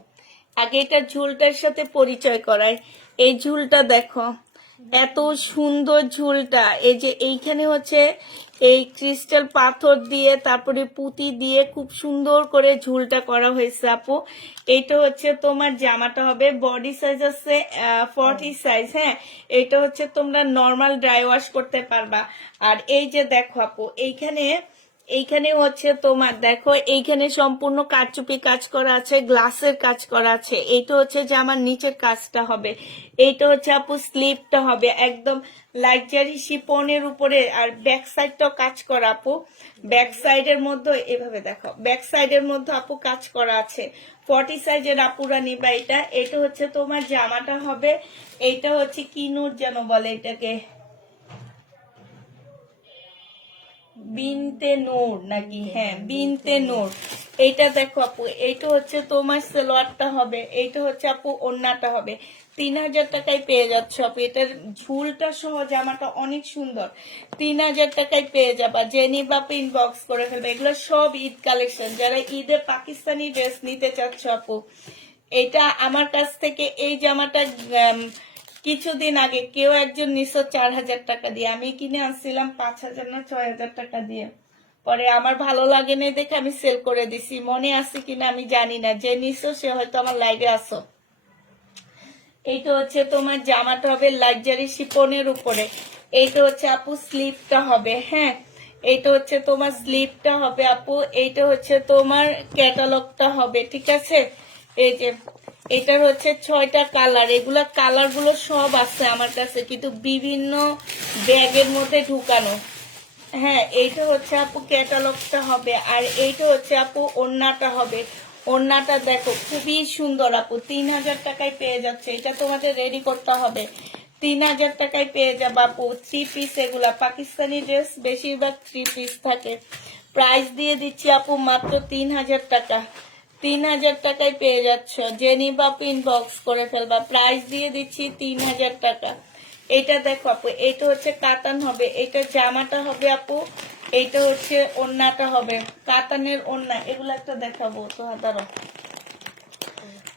আগে এটা ঝুলটার সাথে পরিচয় করাই। এই ঝুলটা দেখো, এত সুন্দর ঝুলটা। এই যে এইখানে হচ্ছে এই ক্রিস্টাল পাথর দিয়ে তারপরে পুঁতি দিয়ে খুব সুন্দর করে ঝুলটা করা হয়েছে আপু। এটা হচ্ছে তোমার জামাটা হবে, বডি সাইজ আছে 40 সাইজ। হ্যাঁ, এটা হচ্ছে তোমরা নর্মাল ড্রাই ওয়াশ করতে পারবা। আর এই যে দেখো আপু, এইখানে হচ্ছে তোমার দেখো, এইখানে সম্পূর্ণ কারচুপি কাজ করা আছে, গ্লাসের কাজ করা আছে। এইটা হচ্ছে যে আমার নিচের কাজটা হবে, এইটা হচ্ছে আপু স্লিভটা হবে একদম লাক্সারি শিপনের উপরে। আর ব্যাক সাইডটাও কাজ করা আপু। ব্যাক সাইডের মধ্যে এভাবে দেখো, ব্যাক সাইডের মধ্যে আপু কাজ করা আছে। 40 সাইজের আপুরা নিবা এটা। এটা হচ্ছে তোমার জামাটা হবে, এইটা হচ্ছে কি নূর যেন বলে এটাকে, বিনতে নূর নাকি, হ্যাঁ বিনতে নূর। এইটা দেখো আপু, এইটা হচ্ছে তোমার সালোয়ারটা হবে, এইটা হচ্ছে আপু ওড়নাটা হবে। 3000 টাকায় পেয়ে যাচ্ছ আপু। এটার ঝুলটা সহ জামাটা অনেক সুন্দর। 3000 টাকায় পেয়ে যাবা। যে নিবা আপু ইনবক্স করে ফেলবে। এগুলো সব ঈদ কালেকশন। যারা ঈদে পাকিস্তানি ড্রেস নিতে চাচ্ছ আপু, এটা আমার কাছ থেকে এই জামাটা কিছুদিন আগে কেউ একজন নিছো 4000 টাকা দিয়ে, আমি কিনে আনছিলাম 5000 না 6000 টাকা দিয়ে। পরে আমার ভালো লাগে না দেখে আমি সেল করে দিছি। মনে আছে কিনা আমি জানি না, যে নিছো সে হয়তো আমার লাইভে আসো। এইটা হচ্ছে তোমার জামাটা হবে লাক্সারি শিপনের উপরে। এইটা হচ্ছে আপু স্লিভটা হবে। হ্যাঁ, এইটা হচ্ছে তোমার স্লিভটা হবে আপু। এইটা হচ্ছে তোমার ক্যাটালগটা হবে, ঠিক আছে। এই যে এটার হচ্ছে 6টা কালার। এগুলা কালার গুলো সব আছে আমার কাছে, কিন্তু বিভিন্ন ব্যাগের মধ্যে ঢুকানো। হ্যাঁ, এইটা হচ্ছে আপু ক্যাটালগটা হবে। আর এইটা হচ্ছে আপু ওড়নাটা হবে। ওড়নাটা দেখো খুবই সুন্দর আপু। 3000 টাকায় পেয়ে যাচ্ছে। এটা তোমাদের রেডি করতে হবে। 3000 টাকায় পেয়ে যাবে আপু। 3 পিস, এগুলা পাকিস্তানি ড্রেস বেশিরভাগ 3 পিস থাকে। প্রাইস দিয়ে দিচ্ছি আপু মাত্র 3000 টাকা। 3000 টাকায় পেয়ে যাচ্ছ। যে নিবা আপু ইনবক্স করে ফেলবা। প্রাইস দিয়ে দিচ্ছি 3000 টাকা। এটা দেখো আপু, এটা হচ্ছে কাতান হবে, এটা জামাটা হবে আপু, এইটা হচ্ছে ওড়নাটা হবে কাতানের ওড়না। এগুলো একটা দেখাবো তো, হাতারো।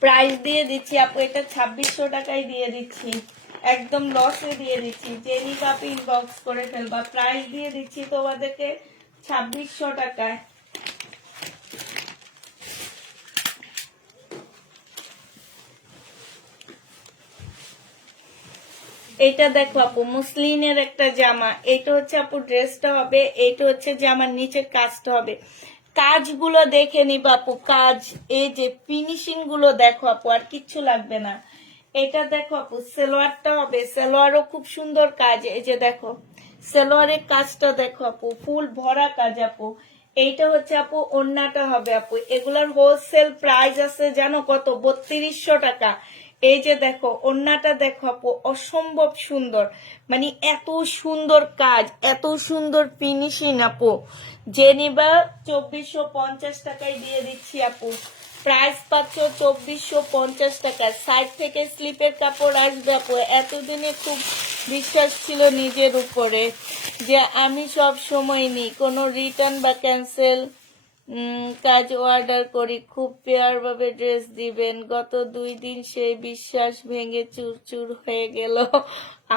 প্রাইস দিয়ে দিচ্ছি আপু, এটা 2600 টাকায় দিয়ে দিচ্ছি, একদম লসে দিয়ে দিচ্ছি। যে নিবা আপু ইনবক্স করে ফেলবা। প্রাইস দিয়ে দিচ্ছি তোমাদেরকে 2600 টাকায়। এটা দেখো আপু, মুসলিনের একটা জামা। এটা হচ্ছে আপু ড্রেসটা হবে, এইটা হচ্ছে জামার নিচের কাজটা হবে। কাজগুলো দেখে নিবা আপু, কাজ এই যে ফিনিশিং গুলো দেখো আপু, আর কিচ্ছু লাগবে না। এটা দেখো আপু সালোয়ারটা হবে, সালোয়ারও খুব সুন্দর কাজ। এই যে দেখো সালোয়ারের কাজটা দেখো আপু, ফুল ভরা কাজ আপু। এইটা হচ্ছে আপু ওড়নাটা হবে আপু। এগুলার হোলসেল প্রাইস আছে জানো কত? 3200 টাকা। এই যে দেখো ওড়নাটা দেখো আপু, অসম্ভব সুন্দর, মানে এত সুন্দর কাজ, এত সুন্দর ফিনিশিং আপু। যে নিবা 2450 টাকায় দিয়ে দিচ্ছি আপু। প্রাইস পাচ্ছ 2450 টাকা। সাইড থেকে স্লিপের কাপড় আসবে আপু। এতদিনে খুব বিশ্বাস ছিল নিজের উপরে যে আমি সব সময় নিই, কোনো রিটার্ন বা ক্যান্সেল কাজ অর্ডার করি, খুব ফেয়ার ভাবে ড্রেস দিবেন। গত 2 দিন সেই বিশ্বাস ভেঙে চুরচুর হয়ে গেল।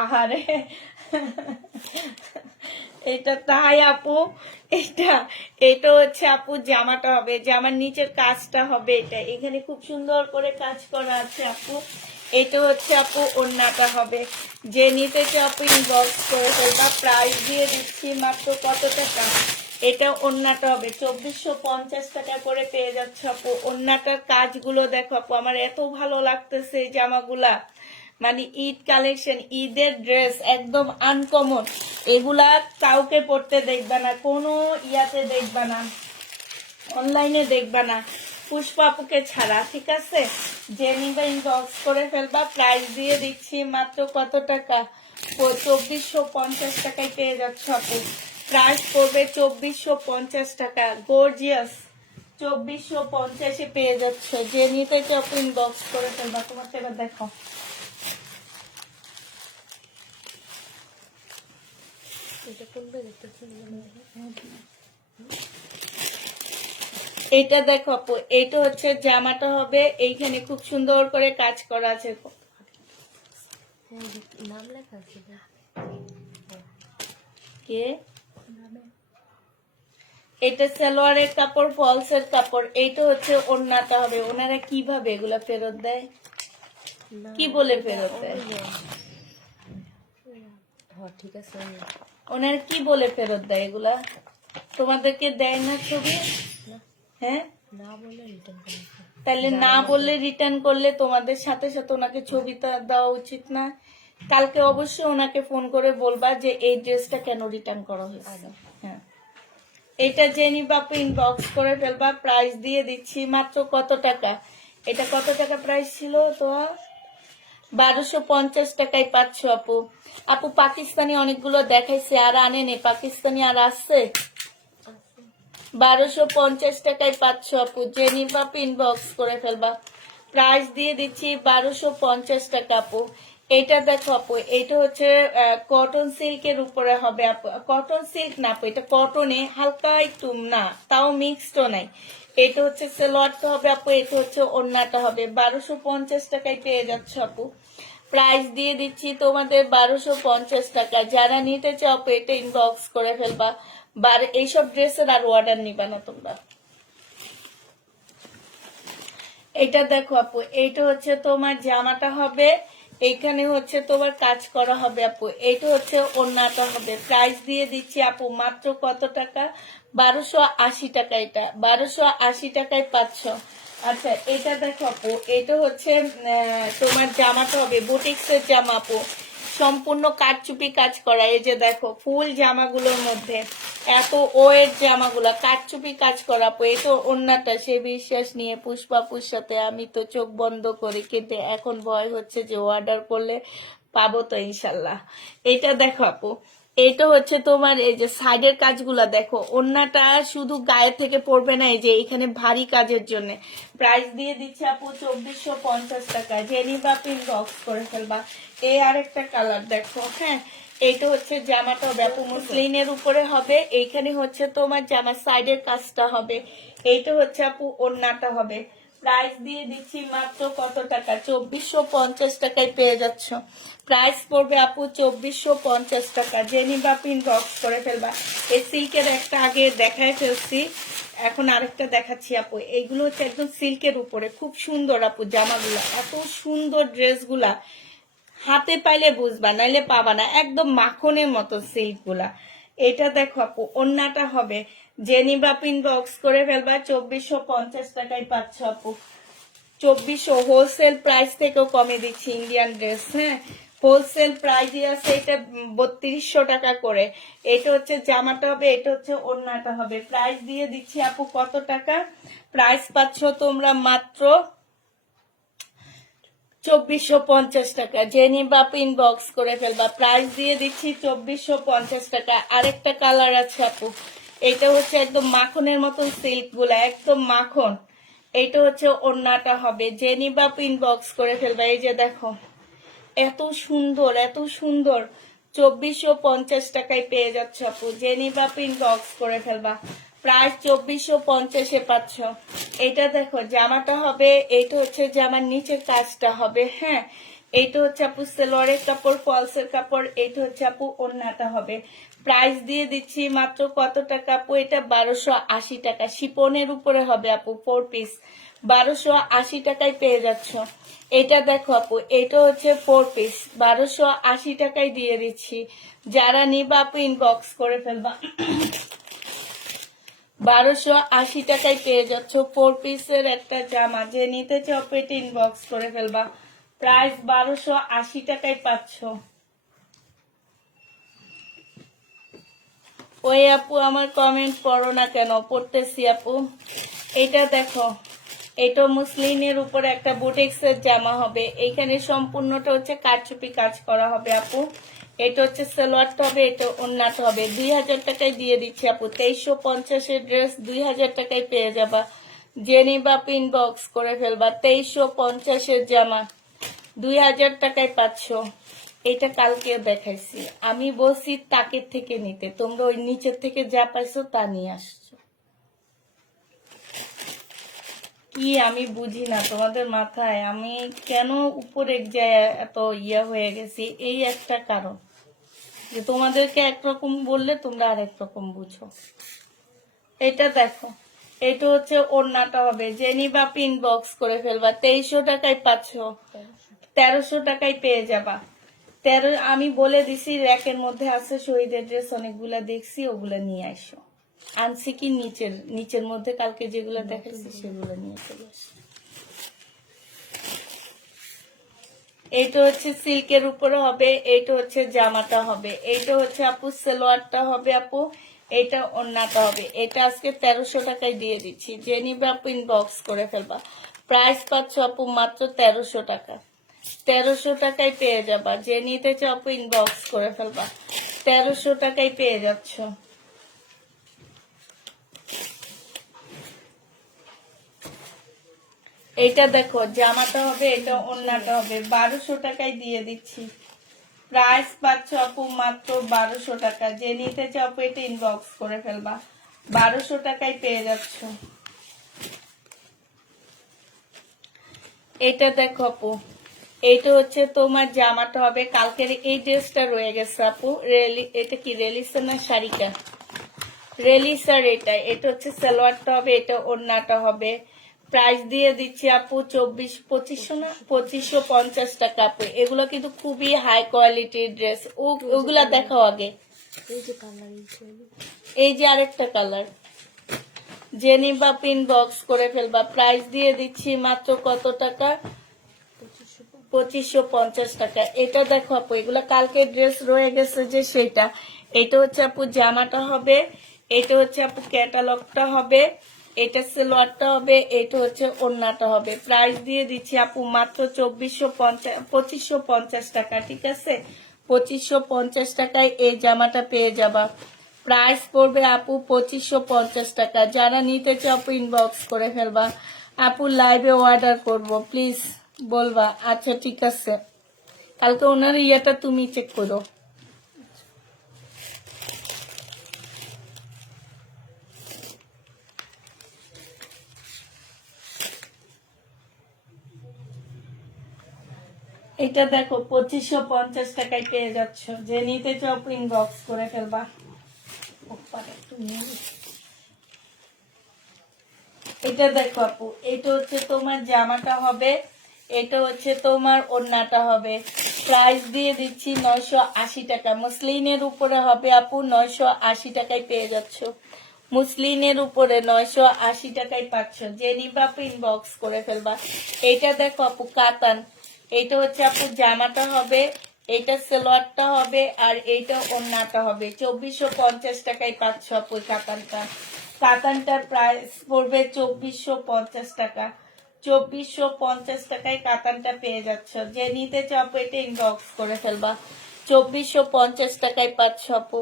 আহারে, এটা তাই আপু। এটা এটা হচ্ছে আপু জামাটা হবে, জামার নিচের কাজটা হবে, এটা এখানে খুব সুন্দর করে কাজ করা আছে আপু। এটা হচ্ছে আপু ওড়নাটা হবে। যে নিতে চাই আপু ইনবক্স করে ফেলবা, প্রাইস দিয়ে দিচ্ছি মাত্র কত টাকা। এটা ওড়নাটা হবে 2450 টাকা করে পেয়ে যাচ্ছে আপু। ওড়নাটার কাজগুলো দেখো আপু, আমার এত ভালো লাগতেছে এই জামাগুলা। মানে ঈদ কালেকশন, ঈদের ড্রেস একদম আনকমন। এগুলা কাউকে পড়তে দেখবা না, কোনো ইয়াতে দেখবা না, অনলাইনে দেখবা না, পুষ্পা আপুকে ছাড়া, ঠিক আছে? যে নিবা ইনবক্স করে ফেলবা, প্রাইস দিয়ে দিচ্ছি মাত্র কত টাকা, 2450 টাকায় পেয়ে যাচ্ছ আপু। প্রাইস পড়বে 2450 টাকা, গর্জিয়াস 2450-এ পেয়ে যাচ্ছ। যে নিতে চাও আপু ইনবক্স করে ফেলবা। তোমার তো এবার দেখো, এটা কোনটা দেখতেছেন? এটা দেখো আপু, এটা হচ্ছে জামাটা হবে, এইখানে খুব সুন্দর করে কাজ করা আছে। হ্যাঁ, নাম লেখা আছে না? কে? এটা সালোয়ারের কাপড়, ফলসের কাপড়। এইটা হচ্ছে ওড়নাটা হবে। ওনারা কিভাবে এগুলা ফেরত দেয়, না, কি বলে এটা ফেরত দেয়? অন্য। হ্যাঁ, ঠিক আছে। ওনারা কি বলে ফেরত দেয় এগুলা? তোমাদেরকে দেয় না ছবি? না, হ্যাঁ, না বলে রিটার্ন করেছে। তাহলে না বললে রিটার্ন করলে তোমাদের সাথে সাথে ওনাকে ছবিটা দেওয়া উচিত না? কালকে অবশ্যই ওনাকে ফোন করে বলবা যে এই ড্রেসটা কেন রিটার্ন করা হয়েছে। হ্যাঁ, এটা জেনি বাপু ইনবক্স করে ফেলবা, প্রাইস দিয়ে দিচ্ছি মাত্র কত টাকা। এটা কত টাকা প্রাইস ছিল তো? 1250 টাকায় পাচ্ছ আপু। আপু পাকিস্তানি অনেকগুলো দেখাইছে, আর আনেনি, পাকিস্তানি আর আসছে? 1250 টাকায় পাচ্ছ আপু। জেনি বাপু ইনবক্স করে ফেলবা, প্রাইস দিয়ে দিচ্ছি 1250 টাকা আপু। এটা দেখো আপু, এটা হচ্ছে কটন সিল্কের উপরে হবে আপু। কটন সিল্ক না আপু, এটা কটনে হালকা একটু, না তাও মিক্সডও নাই। এটা হচ্ছে সালোয়ারটা হবে আপু, এটা হচ্ছে ওড়নাটা হবে। 1250 টাকায় পেয়ে যাচ্ছ আপু। প্রাইস দিয়ে দিচ্ছি তোমাদের 1250 টাকা। যারা নিতে চাও আপু এটা ইনবক্স করে ফেলবা। এইসব ড্রেসের আর অর্ডার নিবা না তোমরা। এটা দেখো আপু, এইটা হচ্ছে তোমার জামাটা হবে, এইখানে হচ্ছে তোমার কাজ করা হবে আপু। এইটা হচ্ছে ওড়নাটা হবে। প্রাইস দিয়ে দিচ্ছি আপু মাত্র কত টাকা, 1280 টাকা। এটা 1280 টাকায় পাচ্ছ। আচ্ছা, এটা দেখো আপু, এটা হচ্ছে তোমার জামাটা হবে বুটিক্সের জামা আপু, সম্পূর্ণ কারচুপি কাজ করা। এই যে দেখো ফুল জামাগুলোর মধ্যে এত ওয়ের জামাগুলা কারচুপি কাজ করা আপু। এই তো ওড়নাটা, সে বিশ্বাস নিয়ে পুষ্পাপুর সাথে আমি তো চোখ বন্ধ করি, কিন্তু এখন ভয় হচ্ছে যে অর্ডার করলে পাবো তো ইনশাল্লাহ। এটা দেখো আপু, এটা হচ্ছে তোমার এই যে সাইডের কাজগুলা দেখো। ওড়নাটা শুধু গায়ে থেকে পড়বে না, এই যে এখানে ভারী কাজের জন্য। প্রাইস দিয়ে দিচ্ছে আপু 2450 টাকা। জেনি বাপি বক্স করে ফেলবা। এই আরেকটা কালার দেখো। হ্যাঁ, এইটা হচ্ছে জামাটা হবে আপু, মুসলিনের উপরে হবে। এইখানে হচ্ছে তোমার জামার সাইডের কাজটা হবে। এইটা হচ্ছে আপু ওড়নাটা হবে। প্রাইস দিয়ে দিচ্ছি মাত্র কত টাকা, 2450 টাকায় পেয়ে যাচ্ছ। প্রাইস পড়বে আপু 2450 টাকা। জেনি বাপিন বক্স করে ফেলবা। এই সিল্কের একটা আগে দেখায় ফেলছি, এখন আরেকটা দেখাচ্ছি আপু। এইগুলো হচ্ছে একদম সিল্কের উপরে, খুব সুন্দর আপু জামাগুলা, এত সুন্দর ড্রেসগুলা। হাতে পাইলে বুঝবা, নাইলে পাবা না, একদম মাখনের মতো সিল্ক গুলা। এটা দেখো আপু, ওড়নাটা হবে। জেনি বাপিন বক্স করে ফেলবা, 2450 টাকায় পাচ্ছ আপু। 2400 হোলসেল প্রাইস থেকেও কমে দিচ্ছি ইন্ডিয়ান ড্রেস। হ্যাঁ, হোলসেল প্রাইসই আছে এটা 3200 টাকা করে। এটা হচ্ছে জামাটা হবে, এটা হচ্ছে ওড়নাটা হবে। প্রাইস দিয়ে দিচ্ছি আপু কত টাকা, প্রাইস পাচ্ছ তোমরা মাত্র 2450 টাকা। জেনি বাপু ইনবক্স করে ফেলবা, প্রাইস দিয়ে দিচ্ছি 2450 টাকা। আরেকটা কালার আছে আপু, এটা হচ্ছে একদম মাখনের মতন সিল্ক গুলা, একদম মাখন। এইটা হচ্ছে ওড়নাটা হবে। জেনি বাপু ইনবক্স করে ফেলবা। এই যে দেখো এত সুন্দর, এত সুন্দর, 2450 টাকায় পেয়ে যাচ্ছে আপু। জেনি বাপু ইনবক্স করে ফেলবা। প্রাইস 2450-এ পাচ্ছ। এটা দেখো জামাটা হবে, এইটা হচ্ছে জামার নিচের কাজটা হবে, হ্যাঁ। এইটা হচ্ছে আপু সেলোয়ারের কাপড়, ফলসের কাপড়, এইটা হচ্ছে আপু ওড়নাটা হবে। প্রাইস দিয়ে দিচ্ছি মাত্র কত টাকা আপু? এটা 1280 টাকা। শিপনের উপরে হবে আপু, 4 পিস, 1280 টাকায় পেয়ে যাচ্ছ। এটা দেখো আপু, এটা হচ্ছে 4 পিস, 1280 টাকায় দিয়ে দিচ্ছি। যারা নিবা আপু ইনবক্স করে ফেলবা। 1280 টাকায় পেয়ে যাচ্ছ 4 পিসের একটা জামা। যে নিতে চাও পেটে ইনবক্স করে ফেলবা। প্রাইস 1280 টাকায় পাচ্ছ। ওই আপু আমার কমেন্ট পড়ো না কেন? পড়তেছি আপু। এটা দেখো, এটা মুসলিনের উপরে একটা বুটিক্সের জামা হবে। এইখানে সম্পূর্ণটা হচ্ছে কারচুপি কাজ করা হবে আপু। এটা হচ্ছে সালোয়ারটা হবে, এটা ওড়নাটা হবে। 2000 টাকায় দিয়ে দিচ্ছি আপু। 2350-এর ড্রেস 2000 টাকায় পেয়ে যাবা। যে নিবা আপু ইনবক্স করে ফেলবা। 2350-এর জামা 2000 টাকায় পাচ্ছ। এটা কালকে দেখাইছি, আমি বলছি তাকের থেকে নিতে, তোমরা ওই নিচের থেকে যা পাইছো তা নিয়ে আসছো। কি আমি বুঝি না তোমাদের মাথায়, আমি কেন উপরে যায় এত হয়ে গেছি, এই একটা কারণ যে তোমাদেরকে একরকম বললে তোমরা আরেক রকম বুঝো। এটা দেখো, এটা হচ্ছে ওড়নাটা হবে। যে নিবা ইনবক্স করে ফেলবা। 2300 টাকায় পাচ্ছ। 1300 টাকায় পেয়ে যাবা। 13, আমি বলে দিছি র্যাকের মধ্যে আছে শহীদের ড্রেস অনেকগুলা দেখছি, ওগুলা নিয়ে আসো। আনছি কি নিচের মধ্যে কালকে যেগুলো দেখাচ্ছি সেগুলো নিয়ে চলে আসো। এইটা হচ্ছে সিল্কের উপরে হবে, এইটা হচ্ছে জামাটা হবে, এইটা হচ্ছে আপু সালোয়ারটা হবে আপু, এটা ওড়নাটা হবে। এটা আজকে 1300 টাকায় দিয়ে দিচ্ছি। যে নিবে আপু ইনবক্স করে ফেলবা। প্রাইস পাচ্ছ আপু মাত্র 1300 টাকা। 1300 টাকায় পেয়ে যাবা। যে নিতে চাও আপু ইনবক্স করে ফেলবা। 1300 টাকায় পেয়ে যাচ্ছ। এটা দেখো জামাটা হবে, এটা ওড়নাটা হবে। 1200 টাকায় দিয়ে দিচ্ছি। প্রাইস পাচ্ছ আপু মাত্র 1200 টাকা। যে নিতে চাও আপু এটা ইনবক্স করে ফেলবা। 1200 টাকায় পেয়ে যাচ্ছ। এটা দেখো আপু, এইটা হচ্ছে তোমার জামাটা হবে। কালকের এই ড্রেসটা রয়ে গেছে আপু। এটা কি রেলিসা না শাড়িটা? রেলিসার। এটা হচ্ছে সালোয়ারটা হবে, এটা ওড়নাটা হবে। প্রাইস দিয়ে দিচ্ছি আপু 2500 না 2550 টাকা আপু। এগুলো কিন্তু খুবই হাই কোয়ালিটির ড্রেস। ওগুলা দেখাও আগে। এই যে আরেকটা কালার। জেনি বা পিন বক্স করে ফেলবা। প্রাইস দিয়ে দিচ্ছি মাত্র কত টাকা? 2550 টাকা। এটা দেখো আপু, এগুলা কালকে ড্রেস রয়ে গেছে যে সেটা। এটা হচ্ছে আপু জামাটা হবে, এটা হচ্ছে আপু ক্যাটালগটা হবে, এটা সালোয়ারটা হবে, এটা হচ্ছে ওড়নাটা হবে। প্রাইস দিয়ে দিচ্ছি আপু মাত্র 2550 টাকা। ঠিক আছে, 2550 টাকায় এই জামাটা পেয়ে যাবা। প্রাইস পড়বে আপু 2550 টাকা। যারা নিতে চাও আপু ইনবক্স করে ফেলবা। আপু লাইভে অর্ডার করব প্লিজ বলবা। আচ্ছা ঠিক আছে, কালকে ওনার ইয়েটা তুমি চেক করো। এটা দেখো 2550 টাকায় পেয়ে যাচ্ছ। যে নিতে চাও ইনবক্স করে ফেলবা। এটা দেখো আপু, এটা হচ্ছে তোমার জামাটা হবে, এটা হচ্ছে তোমার ওড়নাটা হবে। প্রাইস দিয়ে দিচ্ছি 980 টাকা। মুসলিনের উপরে হবে আপু, 980 টাকায় পেয়ে যাচ্ছ। মুসলিনের উপরে 980 টাকায় পাচ্ছ। যে নিবা আপু ইনবক্স করে ফেলবা। এটা দেখো আপু কাতান, এইটা হচ্ছে আপু জামাটা হবে, এইটা সালোয়ারটা হবে, আর এইটা ওড়নাটা হবে। 2450 টাকায় পাচ্ছ আপু কাতানটা। কাতানটার প্রাইস পড়বে 2450 টাকা। 2450 টাকায় কাতানটা পেয়ে যাচ্ছ। যে নিতে চাও আপু এটা ইনবক্স করে ফেলবা। 2450 টাকায় পাচ্ছ আপু।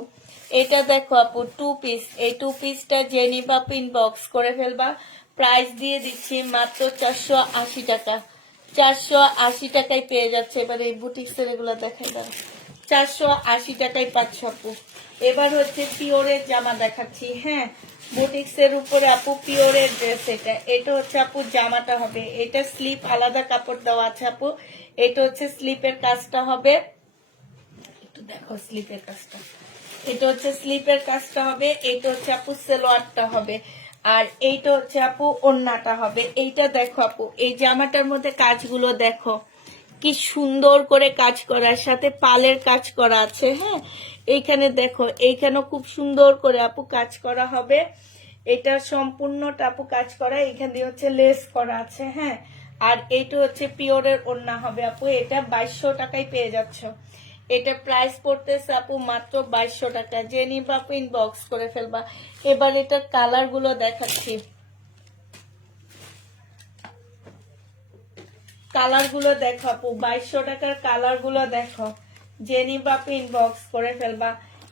এটা দেখো আপু 2 পিস, এই 2 পিসটা যে নিবা আপু ইনবক্স করে ফেলবা। প্রাইস দিয়ে দিচ্ছি মাত্র 480 টাকা। 480 টাকায় পেয়ে যাচ্ছে। এবার এই বুটিক্সের এগুলো দেখাই দাও। 480 টাকায় পাচ্ছ আপু। এবার হচ্ছে পিওরের জামা দেখাচ্ছি, হ্যাঁ বুটিক্সের উপরে আপু পিওরের ড্রেস। এটা হচ্ছে আপু জামাটা হবে, এটা স্লিপ আলাদা কাপড় দেওয়া আছে আপু। এটা হচ্ছে স্লিপের কাজটা হবে, একটু দেখো স্লিপের কাজটা। এটা হচ্ছে স্লিপের কাজটা হবে, এইটা হচ্ছে আপু সেলোয়ারটা হবে, আর এইটা হচ্ছে আপু ওড়নাটা হবে। এইটা দেখো আপু, এই জামাটার মধ্যে কাজগুলো দেখো কি সুন্দর করে কাজ করার সাথে পালের কাজ করা আছে, হ্যাঁ এইখানে দেখো, এইখানেও খুব সুন্দর করে আপু কাজ করা হবে। এটা সম্পূর্ণটা আপু কাজ করা, এখান দিয়ে হচ্ছে লেস করা আছে, হ্যাঁ। আর এইটা হচ্ছে পিওরের ওড়না হবে আপু। এটা 2200 টাকায় পেয়ে যাচ্ছ। এটা প্রাইস পড়তেছে আপু মাত্র 2200 টাকা। যে নিবা আপু ইনবক্স করে ফেলবা। এবার এটার কালার গুলো দেখাচ্ছি, কালার গুলো দেখো আপু, 2200 টাকার কালার গুলো দেখো। যে নিবা আপু ইনবক্স করে ফেলবা।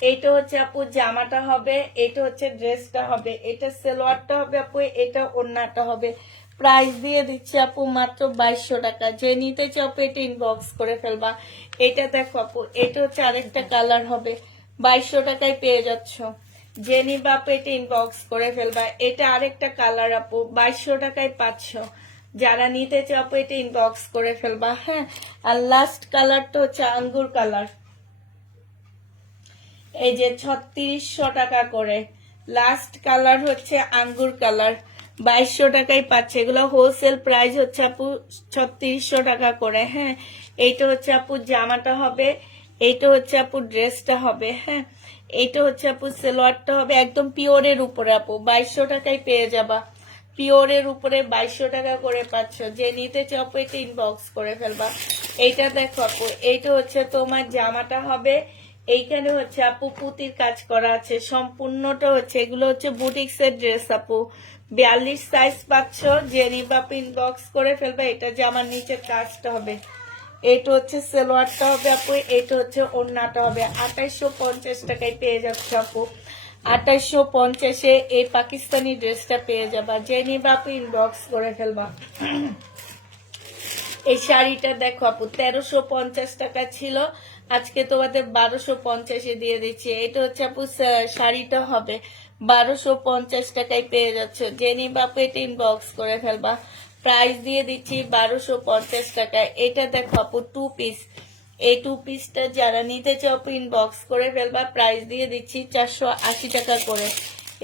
এইটা হচ্ছে আপু জামাটা হবে, এটা হচ্ছে ড্রেসটা হবে, এটা সালোয়ারটা হবে আপু, এটা ওড়নাটা হবে। প্রাইস দিয়ে দিচ্ছি আপু মাত্র 2200 টাকা। যে নিতে চাও আপু এটা ইনবক্স করে ফেলবা। এটা দেখো আপু, এটা হচ্ছে আরেকটা কালার হবে, 2200 টাকায় পেয়ে যাচ্ছ। যে নিবা আপু এটা ইনবক্স করে ফেলবা। এটা আরেকটা কালার আপু, 2200 টাকায় পাচ্ছ। যারা নিতে চাও আপু এটা ইনবক্স করে ফেলবা, হ্যাঁ। আর লাস্ট কালারটা হচ্ছে আঙ্গুর কালার, এই যে 3600 টাকা করে। লাস্ট কালার হচ্ছে আঙ্গুর কালার, 2200 টাকায় পাচ্ছে। এগুলো হোলসেল প্রাইস হচ্ছে আপু 3600 টাকা করে, হ্যাঁ। এইটা হচ্ছে আপু জামাটা হবে, এইটা হচ্ছে আপু ড্রেসটা হবে, হ্যাঁ। এইটা হচ্ছে আপু সালোয়ারটা হবে, একদম পিওরের উপরে আপু 2200 টাকায় পেয়ে যাবা। পিওরের উপরে 2200 টাকা করে পাচ্ছ। যে নিতে চাও আপু এটা ইনবক্স করে ফেলবা। এইটা দেখো আপু, এইটা হচ্ছে তোমার জামাটা হবে, এইখানে হচ্ছে আপু পুতির কাজ করা আছে সম্পূর্ণটা হচ্ছে। এগুলো হচ্ছে বুটিক্স এর ড্রেস আপু, 42 সাইজ পাচ্ছ। যে নিবা আপু ইনবক্স করে ফেলবা। এটা জামার নিচের কাজটা হবে, এটা হচ্ছে সালোয়ারটা হবে আপু, এটা হচ্ছে ওড়নাটা হবে। 2850 টাকায় পেয়ে যাচ্ছে আপু। 2850-এ এই পাকিস্তানি ড্রেসটা পেয়ে যাবা। যে নিবা আপু ইনবক্স করে ফেলবা। এই শাড়িটা দেখো আপু 1350 টাকা ছিল, আজকে তোমাদের 1250-এ দিয়ে দিচ্ছি। এটা হচ্ছে আপু শাড়িটা হবে, 1250 টাকায় পেয়ে যাচ্ছে। যে নিবা আপু এটা ইনবক্স করে ফেলবা। প্রাইস দিয়ে দিচ্ছি 1250 টাকায়। এটা দেখো আপু টু পিস, এই টু পিসটা যারা নিতে চাও আপু ইনবক্স করে ফেলবা। প্রাইস দিয়ে দিচ্ছি 480 টাকা করে।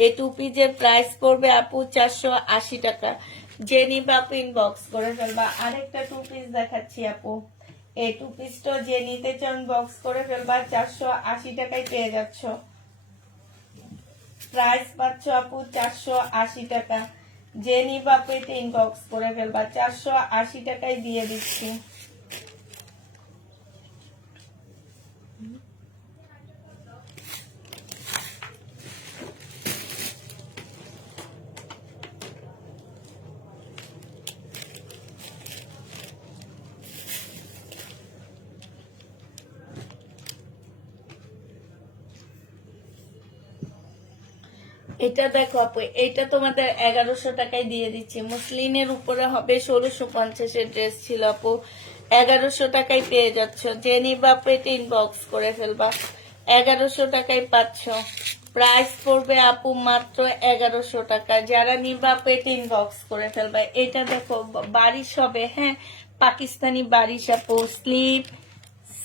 এই টু পিসের প্রাইস পড়বে আপু 480 টাকা। যে নিবা আপু ইনবক্স করে ফেলবা। আরেকটা টু পিস দেখাচ্ছি আপু, এই টু পিসটা যে নিতে চাও ইনবক্স করে ফেলবা। 480 টাকায় পেয়ে যাচ্ছ। প্রাইস পাচ্ছ আপু 480 টাকা। যে নিবা আপু এটা ইনবক্স করে ফেলবা। 480 টাকায় দিয়ে দিচ্ছি। এটা দেখো আপু, এটা তোমাদের 1100 টাকায় দিয়ে দিচ্ছি। মুসলিনের উপরে হবে, 1650-এর ড্রেস ছিল আপু, 1100 টাকায় পেয়ে যাচ্ছ। যে নিবা আপু এটা ইনবক্স করে ফেলবা। 1100 টাকায় পাচ্ছ। প্রাইস পড়বে আপু মাত্র 1100 টাকা। যারা নিবা আপু এটা ইনবক্স করে ফেলবা। এটা দেখো বারিশ হবে, হ্যাঁ পাকিস্তানি বারিশ আপু, স্লিপ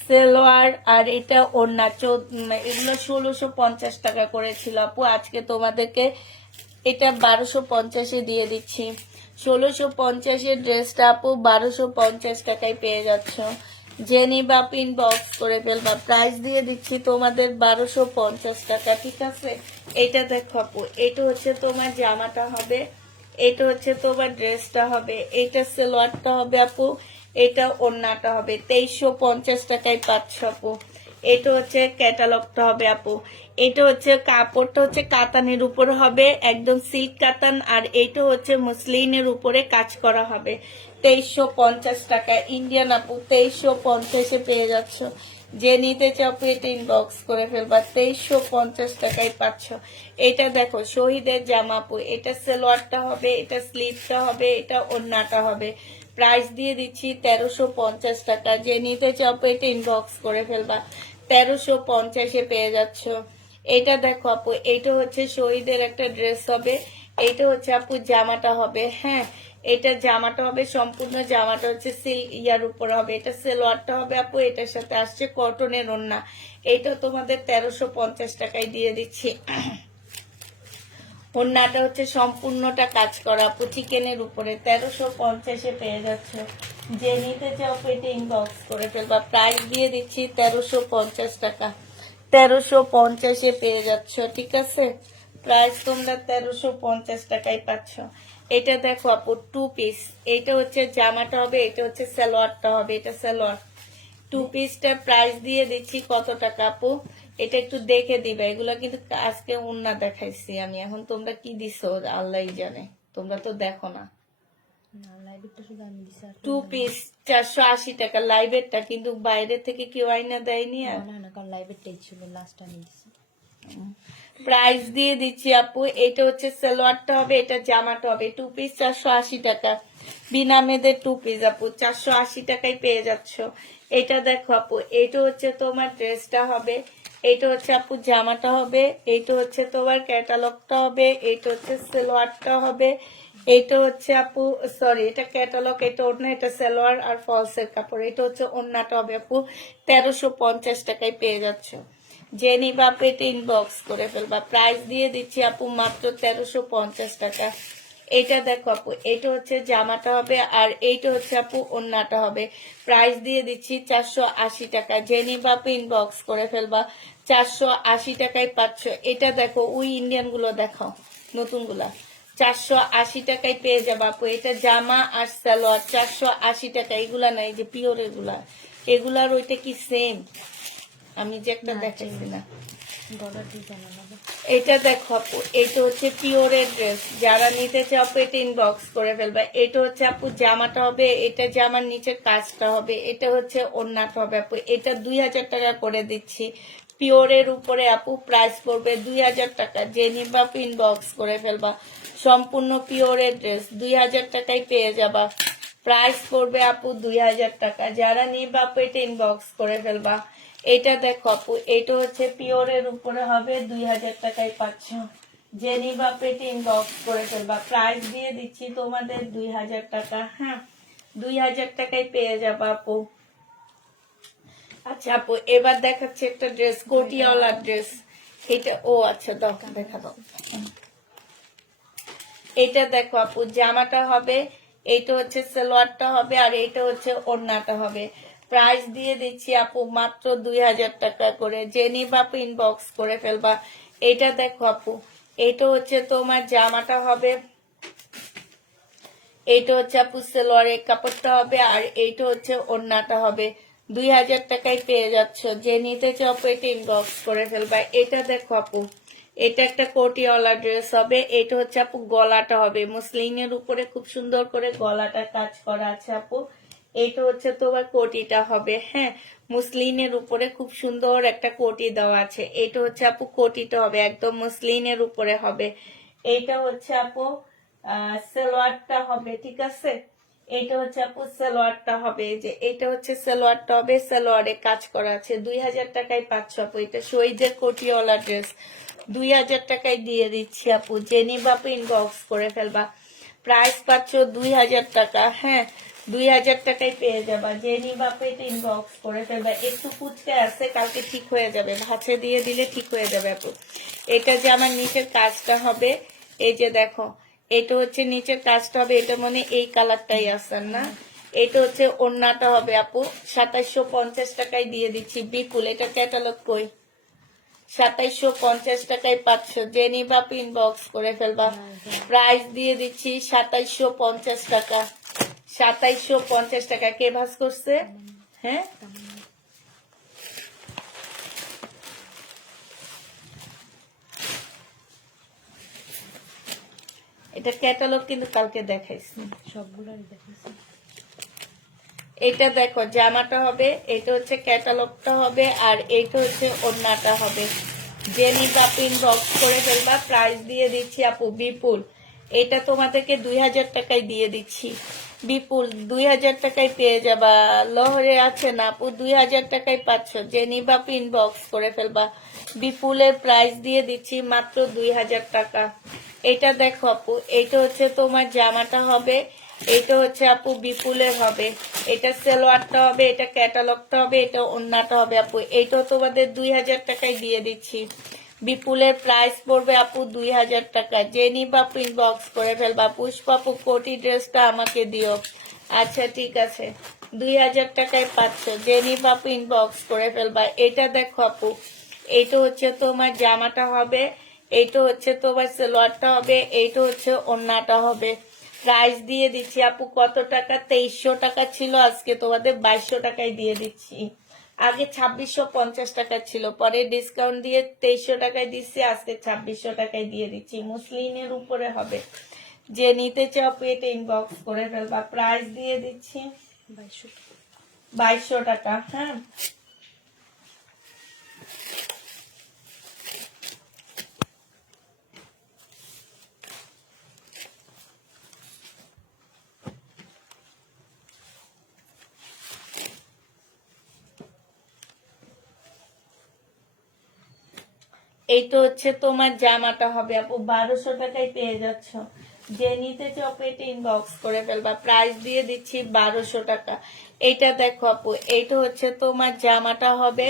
সালোয়ার আর এটা ওড়না। এগুলো 1650 টাকা করেছিল আপু, আজকে তোমাদেরকে এটা 1250-এ দিয়ে দিচ্ছি। 1650-এর ড্রেসটা আপু 1250 টাকায় পেয়ে যাচ্ছ। যে নিবা আপু ইনবক্স করে ফেলবা। প্রাইস দিয়ে দিচ্ছি তোমাদের 1250 টাকা, ঠিক আছে। এটা দেখো আপু, এটা হচ্ছে তোমার জামাটা হবে, এটা হচ্ছে তোমার ড্রেসটা হবে, এটা সালোয়ারটা হবে আপু, এটা ওড়নাটা হবে। 2350 টাকায় পাচ্ছ আপু। এটা হচ্ছে ক্যাটালগটা হবে আপু। এটা হচ্ছে কাপড়টা হচ্ছে কাতানের উপর হবে, একদম সিল্ক কাতান। আর এটা হচ্ছে মুসলিনের উপরে কাজ করা হবে। 2350 টাকা ইন্ডিয়ান আপু, 2350-এ পেয়ে যাচ্ছ। যে নিতে চাও আপু এটা ইনবক্স করে ফেলবা। 2350 টাকায় পাচ্ছ। এটা দেখো শহীদের জামা আপু, এটা সালোয়ারটা হবে, এটা স্লিভটা হবে, এটা ওড়নাটা হবে। প্রাইস দিয়ে দিচ্ছি 1350 টাকা। যে নিতে চাও আপু এটা ইনবক্স করে ফেলবা। 1350-এ পেয়ে যাচ্ছ। এটা দেখো আপু, এটা হচ্ছে শহীদের একটা ড্রেস হবে। এটা হচ্ছে আপু জামাটা হবে, হ্যাঁ এটা জামাটা হবে, সম্পূর্ণ জামাটা হচ্ছে সিল্ক ইয়ার উপর হবে। এটা সেলোয়ারটা হবে আপু, এটার সাথে আসছে কটনের ওড়না। এটা তোমাদের 1350 টাকায় দিয়ে দিচ্ছি। ওড়নাটা হচ্ছে সম্পূর্ণটা কাজ করা আপু, চিকেনের উপরে 1350-এ পেয়ে যাচ্ছ। যে নিতে চাও পেটে ইনবক্স করে ফেলবা। প্রাইস দিয়ে দিচ্ছি 1350 টাকা। 1350-এ পেয়ে যাচ্ছ, ঠিক আছে। প্রাইস তোমরা 1350 টাকায় পাচ্ছ। এটা দেখো আপু 2 পিস। এটা হচ্ছে জামাটা হবে, এটা হচ্ছে সালোয়ারটা হবে। এটা সালোয়ার 2 পিসটার প্রাইস দিয়ে দিচ্ছি কত টাকা আপু? এটা একটু দেখে দিবে। এগুলো কিন্তু আজকে উন্না দেখাইছি আমি, এখন তোমরা কি দিছো আল্লাহই জানে, তোমরা তো দেখো না। না লাইভেরটা শুধু আমি দিছি আর 2 পিস 480 টাকা লাইভেরটা, কিন্তু বাইরে থেকে কেউ আইনা দেয়নি। আর না না কারণ লাইভেরটাই ছিল লাস্ট আমি দিছি। প্রাইস দিয়ে দিচ্ছি আপু, এটা হচ্ছে সালোয়ারটা হবে, এটা জামাটা হবে। 2 পিস 480 টাকা, বিনা মেয়েদের 2 পিস আপু 480 টাকায় পেয়ে যাচ্ছ। এটা দেখো আপু, এটা হচ্ছে তোমার ড্রেসটা হবে, এটা হচ্ছে আপু জামাটা হবে, এটা হচ্ছে তোমার ক্যাটালগটা হবে, এটা হচ্ছে সালোয়ারটা হবে, এটা হচ্ছে আপু সরি এটা ক্যাটালগ, এটা ওড়না, এটা সালোয়ার আর ফলসের কাপড়। এটা হচ্ছে ওড়নাটা হবে আপু, 1350 টাকায় পেয়ে যাচ্ছ। যে নিবা পেটে ইনবক্স করে ফেলবা। প্রাইস দিয়ে দিচ্ছি আপু মাত্র 1350 টাকা। এটা দেখো আপু, এটা হচ্ছে জামাটা হবে, আর এইটা হচ্ছে আপু ওড়নাটা হবে। প্রাইস দিয়ে দিচ্ছি 480 টাকা। যে নিবা আপু ইনবক্স করে ফেলবা। 480 টাকায় পাচ্ছ। এটা দেখো ওই ইন্ডিয়ান গুলো দেখাও, নতুন গুলা 480 টাকায় পেয়ে যাবা আপু। এটা জামা আর সালোয়ার 480 টাকা। এগুলা নাই যে পিওর, এগুলার ওইটা কি সেম? আমি যে একটা দেখাইছি না, ডলার ডিজাইন আলাদা। এটা দেখো আপু, এটা হচ্ছে পিওরের ড্রেস। যারা নিতে চাও পেটে ইনবক্স করে ফেলবা। এটা হচ্ছে আপু জামাটা হবে, এটা জামার নিচের কাজটা হবে, এটা হচ্ছে ওড়নাটা হবে আপু। এটা 2000 টাকা করে দিচ্ছি পিওরের উপরে আপু। প্রাইস পড়বে 2000 টাকা। যে নিবা আপু ইনবক্স করে ফেলবা। সম্পূর্ণ পিওরের ড্রেস 2000 টাকায় পেয়ে যাবা। প্রাইস পড়বে আপু 2000 টাকা। যারা নিবা পেটে ইনবক্স করে ফেলবা। এটা দেখো আপু, এটা হচ্ছে পিওরের উপরে হবে, 2000 টাকায় পাচ্ছ। যে নিবা পেটে ইনবক্স করে ফেলবা। প্রাইস দিয়ে দিচ্ছি তোমাদের 2000 টাকা, হ্যাঁ 2000 টাকায় পেয়ে যাবা আপু। আচ্ছা আপু, এবার দেখাচ্ছে একটা ড্রেস, কোটিওয়ালা ড্রেস। এটা ও আচ্ছা দাও, দেখা দাও। এটা দেখো আপু, জামাটা হবে, এইটা হচ্ছে সালোয়ারটা হবে, আর এইটা হচ্ছে ওড়নাটা হবে। প্রাইস দিয়ে দিচ্ছি আপু মাত্র 2000 টাকা করে। যে নিবা আপু ইনবক্স করে ফেলবা। এটা দেখো আপু, এটা হচ্ছে তোমার জামাটা হবে, এইটা হচ্ছে আপু সালোয়ারের কাপড়টা হবে, আর এইটা হচ্ছে ওড়নাটা হবে। 2000 টাকায় পেয়ে যাচ্ছ। যে নিতে চাও পেটে ইনবক্স করে ফেলবা। এটা দেখো আপু, এটা একটা কোটিওয়ালা ড্রেস হবে। এটা হচ্ছে আপু গলাটা হবে, মুসলিনের উপরে খুব সুন্দর করে গলাটা কাজ করা আছে আপু। এটা হচ্ছে তোমার কোটিটা হবে, হ্যাঁ মুসলিনের উপরে খুব সুন্দর একটা কোটি দেওয়া আছে। এটা হচ্ছে আপু কোটিটা হবে, একদম মুসলিনের উপরে হবে। এটা হচ্ছে আপু সালোয়ারটা হবে, ঠিক আছে। এটা হচ্ছে আপু সালোয়ারটা হবে, যে এটা হচ্ছে সালোয়ারটা হবে, সালোয়ারে কাজ করা আছে। 2000 টাকায় পাচ্ছ আপু। এটা শহীদের কোটিওয়ালা ড্রেস 2000 টাকায় দিয়ে দিচ্ছি আপু। যে নিবা আপু ইনবক্স করে ফেলবা। প্রাইস পাচ্ছ 2000 টাকা, হ্যাঁ 2000 টাকায় পেয়ে যাবা। যে নিবা আপু এটা ইনবক্স করে ফেলবা। একটু কুচকে আছে, কালকে ঠিক হয়ে যাবে, ভাঁজে দিয়ে দিলে ঠিক হয়ে যাবে আপু। এটা যে আমার নিচের কাজটা হবে, এই যে দেখো, এটা হচ্ছে নিচের কাজটা হবে, এটা মানে এই কালারটাই আসার না। এটা হচ্ছে ওড়নাটা হবে আপু, 2750 টাকায় দিয়ে দিচ্ছি বিপুল। এটা ক্যাটালগ কই, 2750 টাকায় পাচ্ছ। যে নিবা ইনবক্স করে ফেলবা। প্রাইস দিয়ে দিচ্ছি 2750 টাকা। 2750 টাকা। কে ভাস করছে? হ্যাঁ এটা ক্যাটালগ কিন্তু কালকে দেখাইছি, সবগুলোরই দেখাইছি। এটা দেখো জামাটা হবে, এটা হচ্ছে ক্যাটালগটা হবে, আর এইটা হচ্ছে ওড়নাটা হবে। যে নিবা ইনবক্স করে ফেলবা। প্রাইস দিয়ে দিচ্ছি আপু বিপুল। এটা তোমাদেরকে 2000 টাকায় দিয়ে দিচ্ছি। বিপুল 2000 টাকায় পেয়ে যাবা। লহরে আছে না আপু, 2000 টাকায় পাচ্ছ, যে নিবা ইনবক্স করে ফেলবা। বিপুলের প্রাইস দিয়ে দিচ্ছি মাত্র 2000 টাকা। এটা দেখো আপু, এইটা হচ্ছে তোমার জামাটা হবে, এইটা হচ্ছে আপু বিপুলের হবে, এটা সেলোয়ারটা হবে, এটা ক্যাটালগটা হবে, এটা ওন্নাটা হবে আপু। এইটাও তোমাদের 2000 টাকায় দিয়ে দিচ্ছি। বিপুলের প্রাইস পড়বে আপু 2000 টাকা। যে নিবা ইনবক্স করে ফেলবা। পুষ্পাপু কোটি ড্রেসটা আমাকে দিও। আচ্ছা ঠিক আছে, 2000 টাকায় পাচ্ছ, যে নিবা ইনবক্স করে ফেলবা। এটা দেখো আপু, এইটা হচ্ছে তোমার জামাটা হবে, এইটা হচ্ছে তোমার সালোয়ারটা হবে, এইটা হচ্ছে ওন্নাটা হবে। প্রাইস দিয়ে দিচ্ছি আপু কত টাকা, 2300 টাকা ছিল, আজকে তোমাদের 2200 টাকায় দিয়ে দিচ্ছি। আগে 2650 টাকা ছিল, পরে ডিসকাউন্ট দিয়ে 2300 টাকায় দিচ্ছি, আজকে 2600 টাকায় দিয়ে দিচ্ছি। মুসলিনের উপরে হবে, যে নিতে চাও পেটে ইনবক্স করে ফেলবা। প্রাইস দিয়ে দিচ্ছি 2200 টাকা। হ্যাঁ, এইটা হচ্ছে তোমার জামাটা হবে আপু, 1200 টাকায় পেয়ে যাচ্ছ। যে নিতে চাও পেটে ইনবক্স করে ফেলবা। প্রাইস দিয়ে দিচ্ছি 1200 টাকা। এইটা দেখো আপু, এইটা হচ্ছে তোমার জামাটা হবে,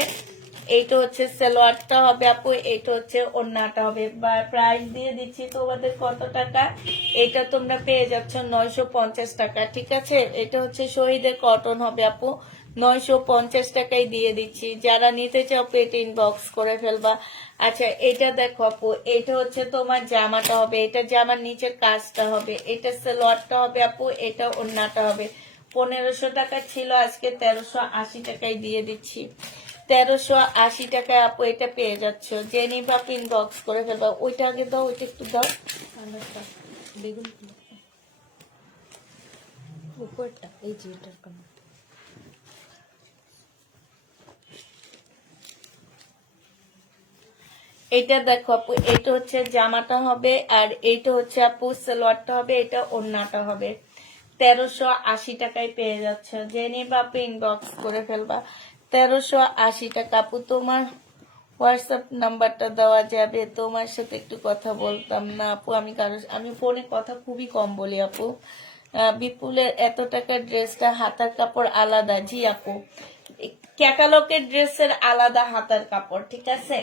এইটা হচ্ছে সালোয়ারটা হবে আপু, এইটা হচ্ছে ওড়নাটা হবে। প্রাইস দিয়ে দিচ্ছি তোমাদের কত টাকা, এটা তোমরা পেয়ে যাচ্ছ 950 টাকা। ঠিক আছে, এটা হচ্ছে শহীদের কটন হবে আপু, 950 টাকায় দিয়ে দিচ্ছি। যারা নিতে চাও পেট ইনবক্স করে ফেলবা। আচ্ছা এটা দেখো আপু, এটা হচ্ছে তোমার জামাটা হবে, এটা জামার নিচের কাজটা হবে, এটা সালোয়ারটা হবে আপু, এটা ওড়নাটা হবে। 1500 টাকা ছিল, আজকে 1380 টাকায় দিয়ে দিচ্ছি। 1380 টাকায় আপু এটা পেয়ে যাচ্ছ। যে নিবা ইনবক্স করে ফেলবা। ওইটা আগে দাও, ওইটা একটু দাও। বেগুন উপরটা এই যে এটার কালার। এটা দেখো আপু, এটা হচ্ছে জামাটা হবে, আর এইটা হচ্ছে আপু সালোয়ারটা হবে, এটা ওড়নাটা হবে। 1380 টাকায় পেয়ে যাচ্ছে। যে নিবা আপু ইনবক্স করে ফেলবা। 1380 টাকা। আপু তোমার হোয়াটসঅ্যাপ নাম্বারটা দেওয়া যাবে? তোমার সাথে একটু কথা বলতাম না আপু, আমি ফোনে কথা খুবই কম বলি আপু। বিপুলের এত টাকার ড্রেসটা হাতার কাপড় আলাদা? জি আপু, ক্যাটালগের ড্রেসের আলাদা হাতার কাপড়, ঠিক আছে।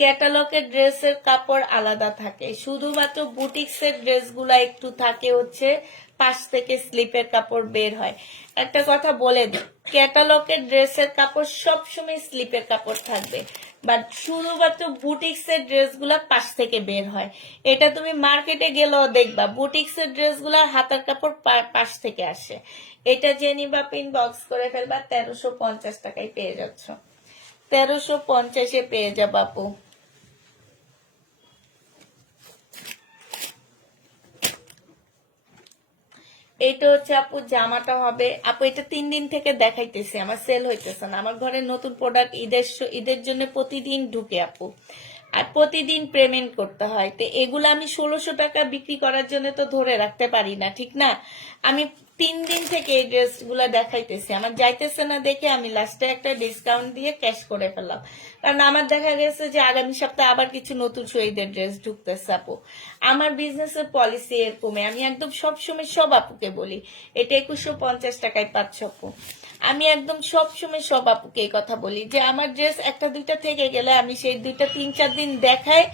ক্যাটালগের ড্রেসের কাপড় আলাদা থাকে, শুধুমাত্র বুটিক্সের ড্রেসগুলা একটু থাকে হচ্ছে পাশ থেকে স্লিপের কাপড় বের হয়। একটা কথা বলে দিই, ক্যাটালগের ড্রেসের কাপড় সবসময় স্লিপের কাপড় থাকবে, বাট শুধুমাত্র বুটিক্সের ড্রেসগুলা পাশ থেকে বের হয়। এটা তুমি মার্কেটে গেলেও দেখবা, বুটিক্সের ড্রেসগুলার হাতার কাপড় পাশ থেকে আসে। এটা যে নিবা ইনবক্স করে ফেলবা। 1350 টাকায় পেয়ে যাচ্ছ, 1350-এ পেয়ে যাবা আপু। এইটা হচ্ছে আপু জামাটা হবে আপু, এটা 3 দিন থেকে দেখাইতেছে, আমার সেল হইতেছে না। আমার ঘরে নতুন প্রোডাক্ট ঈদের জন্য প্রতিদিন ঢুকে আপু, আর প্রতিদিন পেমেন্ট করতে হয়। তো এগুলো আমি 1600 টাকা বিক্রি করার জন্য তো ধরে রাখতে পারি না, ঠিক না। আমি 3 দিন থেকে এই ড্রেস গুলা দেখাইতেছি, আমার যাইতেছে না দেখে আমি লাস্টে একটা ডিসকাউন্ট দিয়ে ক্যাশ করে ফেললাম। কারণ আমার দেখা গেছে যে আগামী সপ্তাহে আবার কিছু নতুন শহীদের ড্রেস ঢুকতেছে আপু। আমার বিজনেসের পলিসি এরকমই, আমি একদম সবসময় সব আপুকে বলি এটা 2150 টাকায় পাচ্ছ আপু। আমি একদম সবসময় সব আপুকে এই কথা বলি যে আমার ড্রেস একটা দুইটা থেকে গেলে আমি সেই 2-3-4 দিন দেখাই,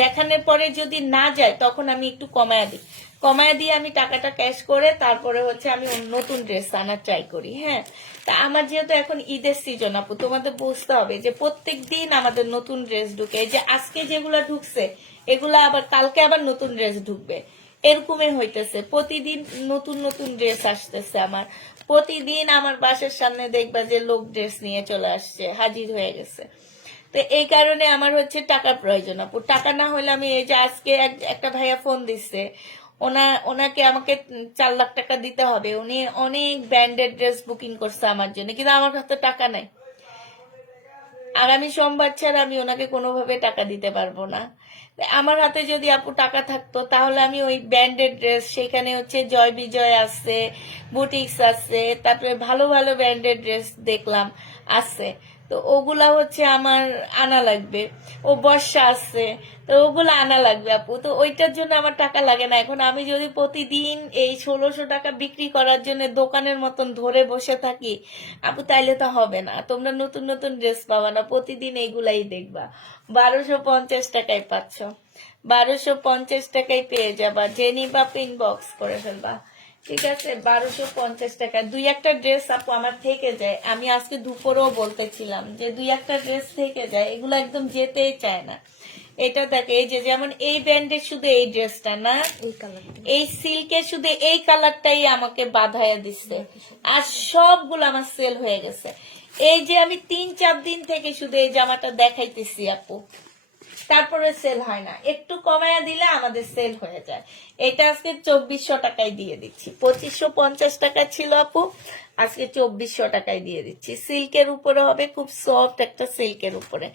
দেখানোর পরে যদি না যায় তখন আমি একটু কমায়া দিয়ে আমি টাকাটা ক্যাশ করে তারপরে হচ্ছে আমি নতুন ড্রেস আনার ট্রাই করি। হ্যাঁ, তা আমার যেহেতু এখন ঈদের সিজন আপু, তোমাদের বুঝতে হবে যে প্রত্যেক দিন আমাদের নতুন ড্রেস ঢুকে। এই যে আজকে যেগুলা ঢুকছে এগুলা আবার কালকে আবার নতুন ড্রেস ঢুকবে, এরকমই হইতেছে। প্রতিদিন নতুন নতুন ড্রেস আসতেছে আমার, প্রতিদিন আমার বাসার সামনে দেখবা যে লোক ড্রেস নিয়ে চলে আসছে, হাজির হয়ে গেছে। তো এই কারণে আমার হচ্ছে টাকার প্রয়োজন আপু। টাকা না হলে আমি এই যে আজকে একটা ভাইয়া ফোন দিচ্ছে, ওনাকে আমাকে 4 লাখ টাকা দিতে হবে। উনি অনেক ব্র্যান্ডেড ড্রেস বুকিং করছে আমার জন্য, কিন্তু আমার কাছে টাকা নাই। আগামী সোমবার ছাড়া আমি ওনাকে কোনোভাবে টাকা দিতে পারবো না। আমার হাতে যদি আপু টাকা থাকতো তাহলে আমি ওই ব্র্যান্ডেড ড্রেস, সেখানে হচ্ছে জয় বিজয় আছে, বুটিক্স আছে, তারপরে ভালো ভালো ব্র্যান্ডেড ড্রেস দেখলাম আছে, তো ওগুলা হচ্ছে আমার আনা লাগবে। ও বর্ষা আছে, তো ওগুলো আনা লাগবে আপু, তো ওইটার জন্য আমার টাকা লাগে না। এখন আমি যদি প্রতিদিন এই 1600 টাকা বিক্রি করার জন্য দোকানের মতন ধরে বসে থাকি আপু, তাইলে তো হবে না। তোমরা নতুন নতুন ড্রেস পাবা না, প্রতিদিন এইগুলাই দেখবা। 1250 টাকায় পাচ্ছ, 1250 টাকায় পেয়ে যাবা, যে নিবা ইনবক্স করে ফেলবা। ঠিক আছে, 1250 টাকা। দুই একটা ড্রেস আপু আমার থেকে যায়, আমি আজকে দুপুরেও বলতেছিলাম যে দুই একটা ড্রেস থেকে যায়, এগুলো একদম যেতেই চায় না। এটা দেখো, এই যে যেমন এই ব্র্যান্ডের শুধু এই ড্রেসটা না, এই কালারটা এই সিল্কের শুধু এই কালারটাই আমাকে বাধায়া দিচ্ছে, আর সবগুলো আমার সেল হয়ে গেছে। এই যে আমি 3-4 দিন থেকে শুধু এই জামাটা দেখাইতেছি আপু, তারপরে সেল হয় না। একটু কমায়া দিলে আমাদের সেল হয়ে যায়। এটা আজকে 2400 টাকায় দিয়ে দিচ্ছি, 2550 টাকা ছিল আপু, আজকে 2400 টাকায় দিয়ে দিচ্ছি। সিল্কের উপরে হবে, খুব সফট একটা সিল্কের উপরে,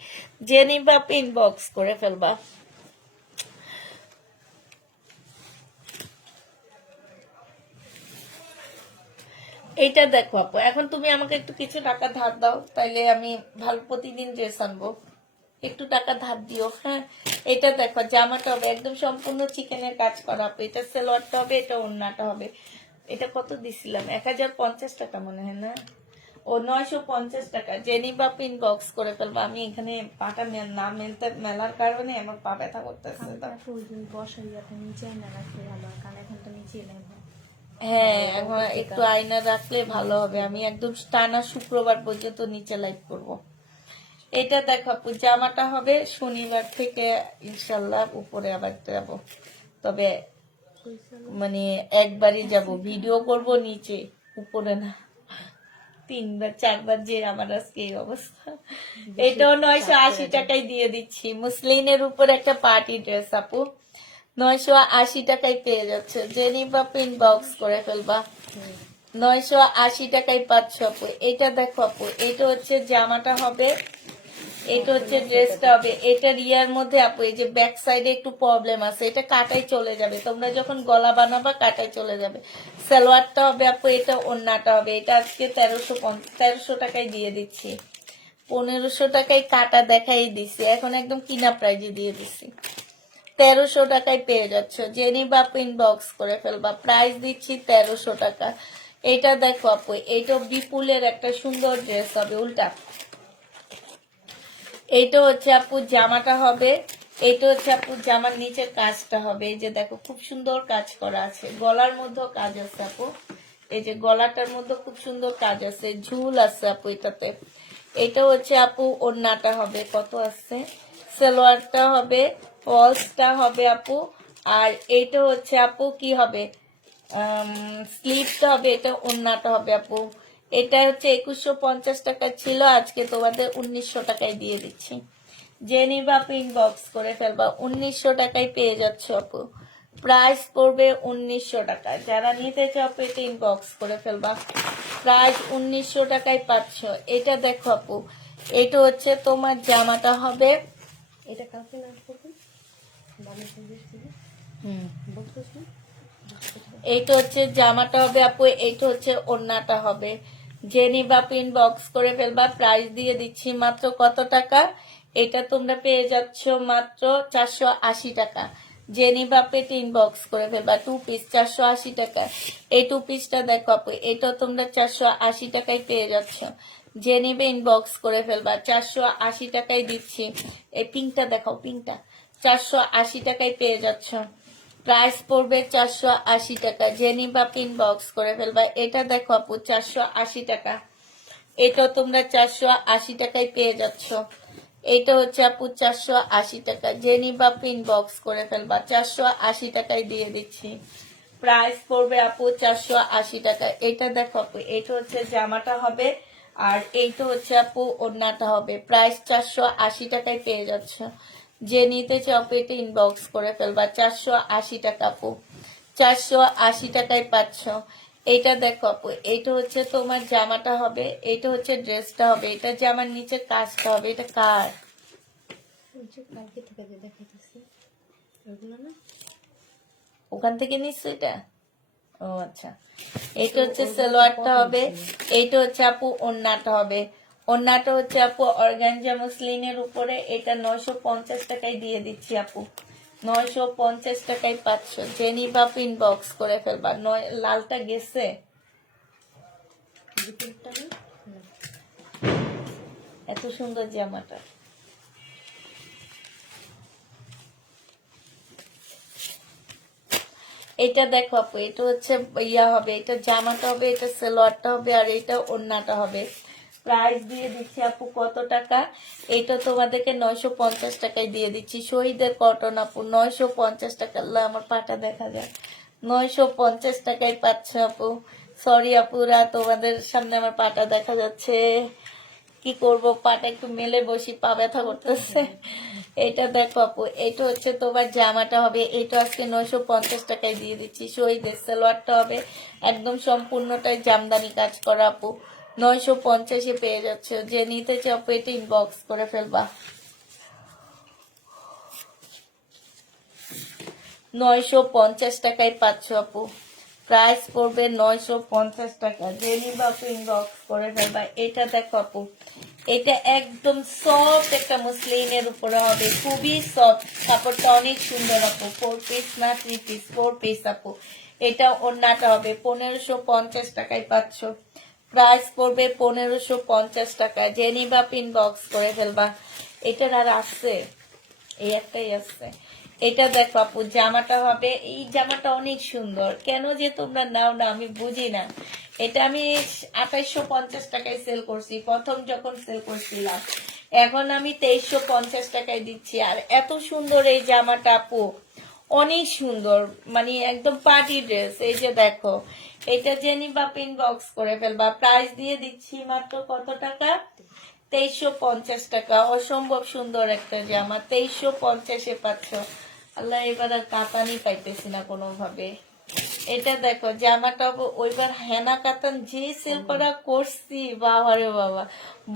যে নিবা ইনবক্স করে ফেলবা। এইটা দেখো আপু, এখন তুমি আমাকে একটু কিছু টাকা ধার দাও, তাইলে আমি ভালো প্রতিদিন ড্রেস আনবো। একটু টাকা ধার দিও, হ্যাঁ। এটা দেখো, জামাটা হবে একদম সম্পূর্ণ চিকেনের কাজ করা আপু, এটা সালোয়ারটা হবে, এটা ওড়নাটা হবে। এটা কত দিছিলাম, 1050 টাকা মনে হয় না, ও 950 টাকা। জেনি বা পিন বক্স করে ফেলবো। আমি এখানে পাটা না মেলতে মেলার কারণে আমার পা ব্যথা করতেছে। বসাই আপনি নিচে না রাখলে ভালো হয়, কারণ এখন তো নিচে নেই। হ্যাঁ, এখন একটু আয়না রাখলে ভালো হবে। আমি একদম টানা শুক্রবার পর্যন্ত নিচে লাইভ করব। এটা দেখো আপু, জামাটা হবে শনিবার থেকে ইনশাল্লাহ উপরে আবার যাব, তবে মানে একবারই যাব, ভিডিও করব নিচে, উপরে না। 3-4 বার যে আমার আজকে এই অবস্থা। এটাও 980 টাকায় দিয়ে দিচ্ছি, মুসলিনের উপর একটা পার্টি ড্রেস আপু, 980 টাকায় পেয়ে যাচ্ছে। জেনি বা পিন বক্স করে ফেলবা, 980 টাকায় পাচ্ছ আপু। এটা দেখো আপু, এটা হচ্ছে জামাটা হবে, এটা হচ্ছে ড্রেসটা হবে। এটা রিয়ার মধ্যে আপু এই যে ব্যাক সাইডে একটু প্রবলেম আছে, এটা কাটাই চলে যাবে, তোমরা যখন গলা বানাবা কাটাই চলে যাবে। সালোয়ারটা হবে আপু, এটা ওড়নাটা হবে। এটা আজকে 1300 টাকায় দিয়ে দিচ্ছি, 1500 টাকায় কাটা দেখাই দিচ্ছি, এখন একদম কিনা প্রাইজে দিয়ে দিচ্ছি। 1300 টাকায় পেয়ে যাচ্ছ, জেনি বা ইনবক্স করে ফেলবা। প্রাইস দিচ্ছি 1300 টাকা। এটা দেখো আপু, এইটা বিপুলের একটা সুন্দর ড্রেস হবে, উল্টা। এইটা হচ্ছে আপু জামাটা হবে, এইটা হচ্ছে আপু জামার নিচের কাজটা হবে। এই যে দেখো, খুব সুন্দর কাজ করা আছে, গলার মধ্যেও কাজ আছে আপু, এই যে গলাটার মধ্যে খুব সুন্দর কাজ আছে, ঝুল আছে আপু এটাতে। এটা হচ্ছে আপু ওড়নাটা হবে, কত আছে, সালোয়ারটা হবে, ফলসটা হবে আপু, আর এইটা হচ্ছে আপু কি হবে, স্লিভটা হবে, এটা ওড়নাটা হবে আপু। এটা হচ্ছে 2150 টাকা ছিল, আজকে তোমাদের 1900 টাকায় দিয়ে দিচ্ছি। যে নিবা ইনবক্স করে ফেলবা, 1900 টাকায় পেয়ে যাচ্ছ আপু। প্রাইস পড়বে 1900 টাকা, যারা নিতে চাও পেটে ইনবক্স করে ফেলবা। প্রাইস 1900 টাকায় পাচ্ছ। এটা দেখো আপু, এটা হচ্ছে তোমার জামাটা হবে, এটা কালকে না করবেন বলতেছি। এইটা হচ্ছে জামাটা হবে আপু, এইটা হচ্ছে ওড়নাটা হবে। যে নিবা ইনবক্স করে ফেলবা। প্রাইস দিয়ে দিচ্ছি মাত্র কত টাকা, এটা তোমরা পেয়ে যাচ্ছ মাত্র 480 টাকা। যে নিবা পেটে ইনবক্স করে ফেলবা। 2 পিস 480 টাকা। এই 2 পিসটা দেখো আপু, এটা তোমরা 480 টাকায় পেয়ে যাচ্ছ। যে নিবে ইনবক্স করে ফেলবা, 480 টাকায় দিচ্ছি। এই পিঙ্কটা দেখাও, পিঙ্কটা 480 টাকায় পেয়ে যাচ্ছ। প্রাইস পড়বে 480 টাকা। জেনি বা পিন বক্স করে ফেলবা। এটা দেখো আপু, 480 টাকা। এটা তোমরা 480 টাকায় পেয়ে যাচ্ছ। এটা হচ্ছে আপু 480 টাকা। জেনি বা পিন বক্স করে ফেলবা, 480 টাকায় দিয়ে দিচ্ছি। প্রাইস পড়বে আপু 480 টাকা। এটা দেখো আপু, এটা হচ্ছে জামাটা হবে, আর এইটা হচ্ছে আপু ওড়নাটা হবে। প্রাইস 480 টাকায় পেয়ে যাচ্ছ। যে নিতে চাও পেটে ইনবক্স করে ফেলবা, 480 টাকা আপু, 480 টাকায় পাচ্ছ। এইটা দেখো আপু, এইটা হচ্ছে তোমার জামাটা হবে, এইটা হচ্ছে ড্রেসটা হবে, এটা জামার নিচে কাজটা হবে। এটা কার? ওই যে কালকে থেকে যে দেখাইতেছি ওগুলো না, ওখান থেকে নিচ্ছে এটা? ও আচ্ছা। এইটা তো হচ্ছে ওইগুলো তো সালোয়ারটা কটন হবে, ছিল। এইটা হচ্ছে আপু ওড়নাটা হবে। ওড়নাটা হচ্ছে আপু অর্গানজা মসলিনের উপরে, এটা 950 টাকায় দিয়ে দিচ্ছি আপু। 950 টাকায় 500। জেনিভা পিন বক্স করে ফেলবা। লালটা গেছে। বিকেলটা না না, এত সুন্দর জামাটা। এটা দেখো আপু, এটা হচ্ছে ইয়া হবে, এটা জামাটা হবে, এটা সালোয়ারটা হবে, আর এটা ওড়নাটা হবে। প্রাইস দিয়ে দিচ্ছি আপু কত টাকা? এইটা তোমাদেরকে 950 টাকায় দিয়ে দিচ্ছি। শহীদের কটন আপু 950 টাকা। আল্লাহ, আমার পাটা দেখা যায়। 950 টাকায় পাচ্ছ আপু। সরি আপুরা, তোমাদের সামনে আমার পাটা দেখা যাচ্ছে। কি করব, পাটা একটু মেলে বসি, পা ব্যথা করতেছে। এটা দেখো আপু, এটা হচ্ছে তোমার জামাটা হবে, এটা আজকে 950 টাকায় দিয়ে দিচ্ছি। শহীদের সালোয়ারটা হবে একদম সম্পূর্ণটাই জামদানি কাজ করা আপু। 950-এ পেয়ে যাচ্ছে। যে নিতে চাও আপু, এটা ইনবক্স করে ফেলবা। 950 টাকায় পাচ্ছ আপু। প্রাইস পড়বে 950 টাকা। যে নিবা আপু ইনবক্স করে ফেলবা। এটা দেখো আপু, এটা একদম সফট একটা মসলিনের উপরে হবে, খুবই সফট। কাপড়টা অনেক সুন্দর আপু। 4 পিস না 3 পিস, 4 পিস আপু। এটা ওড়নাটা হবে 1550 টাকায় পাচ্ছ। প্রাইস পড়বে 1550 টাকা। যে নিবা ইনবক্স করে ফেলবা। এটার আর আছে, এই একটাই আছে। এটা দেখো আপু, জামাটা হবে, এই জামাটা অনেক সুন্দর, কেন যে তোমরা নাও না আমি বুঝি না। এটা আমি 2850 টাকায় সেল করছি প্রথম যখন সেল করছিলাম, এখন আমি 2350 টাকায় দিচ্ছি। আর এত সুন্দর এই জামাটা আপু, অনেক সুন্দর, মানে একদম পার্টি ড্রেস। এই যে দেখো, এটা জেনি বা পিন বক্স করে ফেলবা। প্রাইস দিয়ে দিচ্ছি মাত্র কত টাকা? 2350 টাকা। অসম্ভব সুন্দর একটা জামা, 2350-এ পাচ্ছ। আল্লাহ, এবার আর কাতানি পাইতেছি না কোনোভাবে। এটা দেখো, জামাটা ওইবার হেনা কাতান যে সেল করা করছি, বাবা রে বাবা,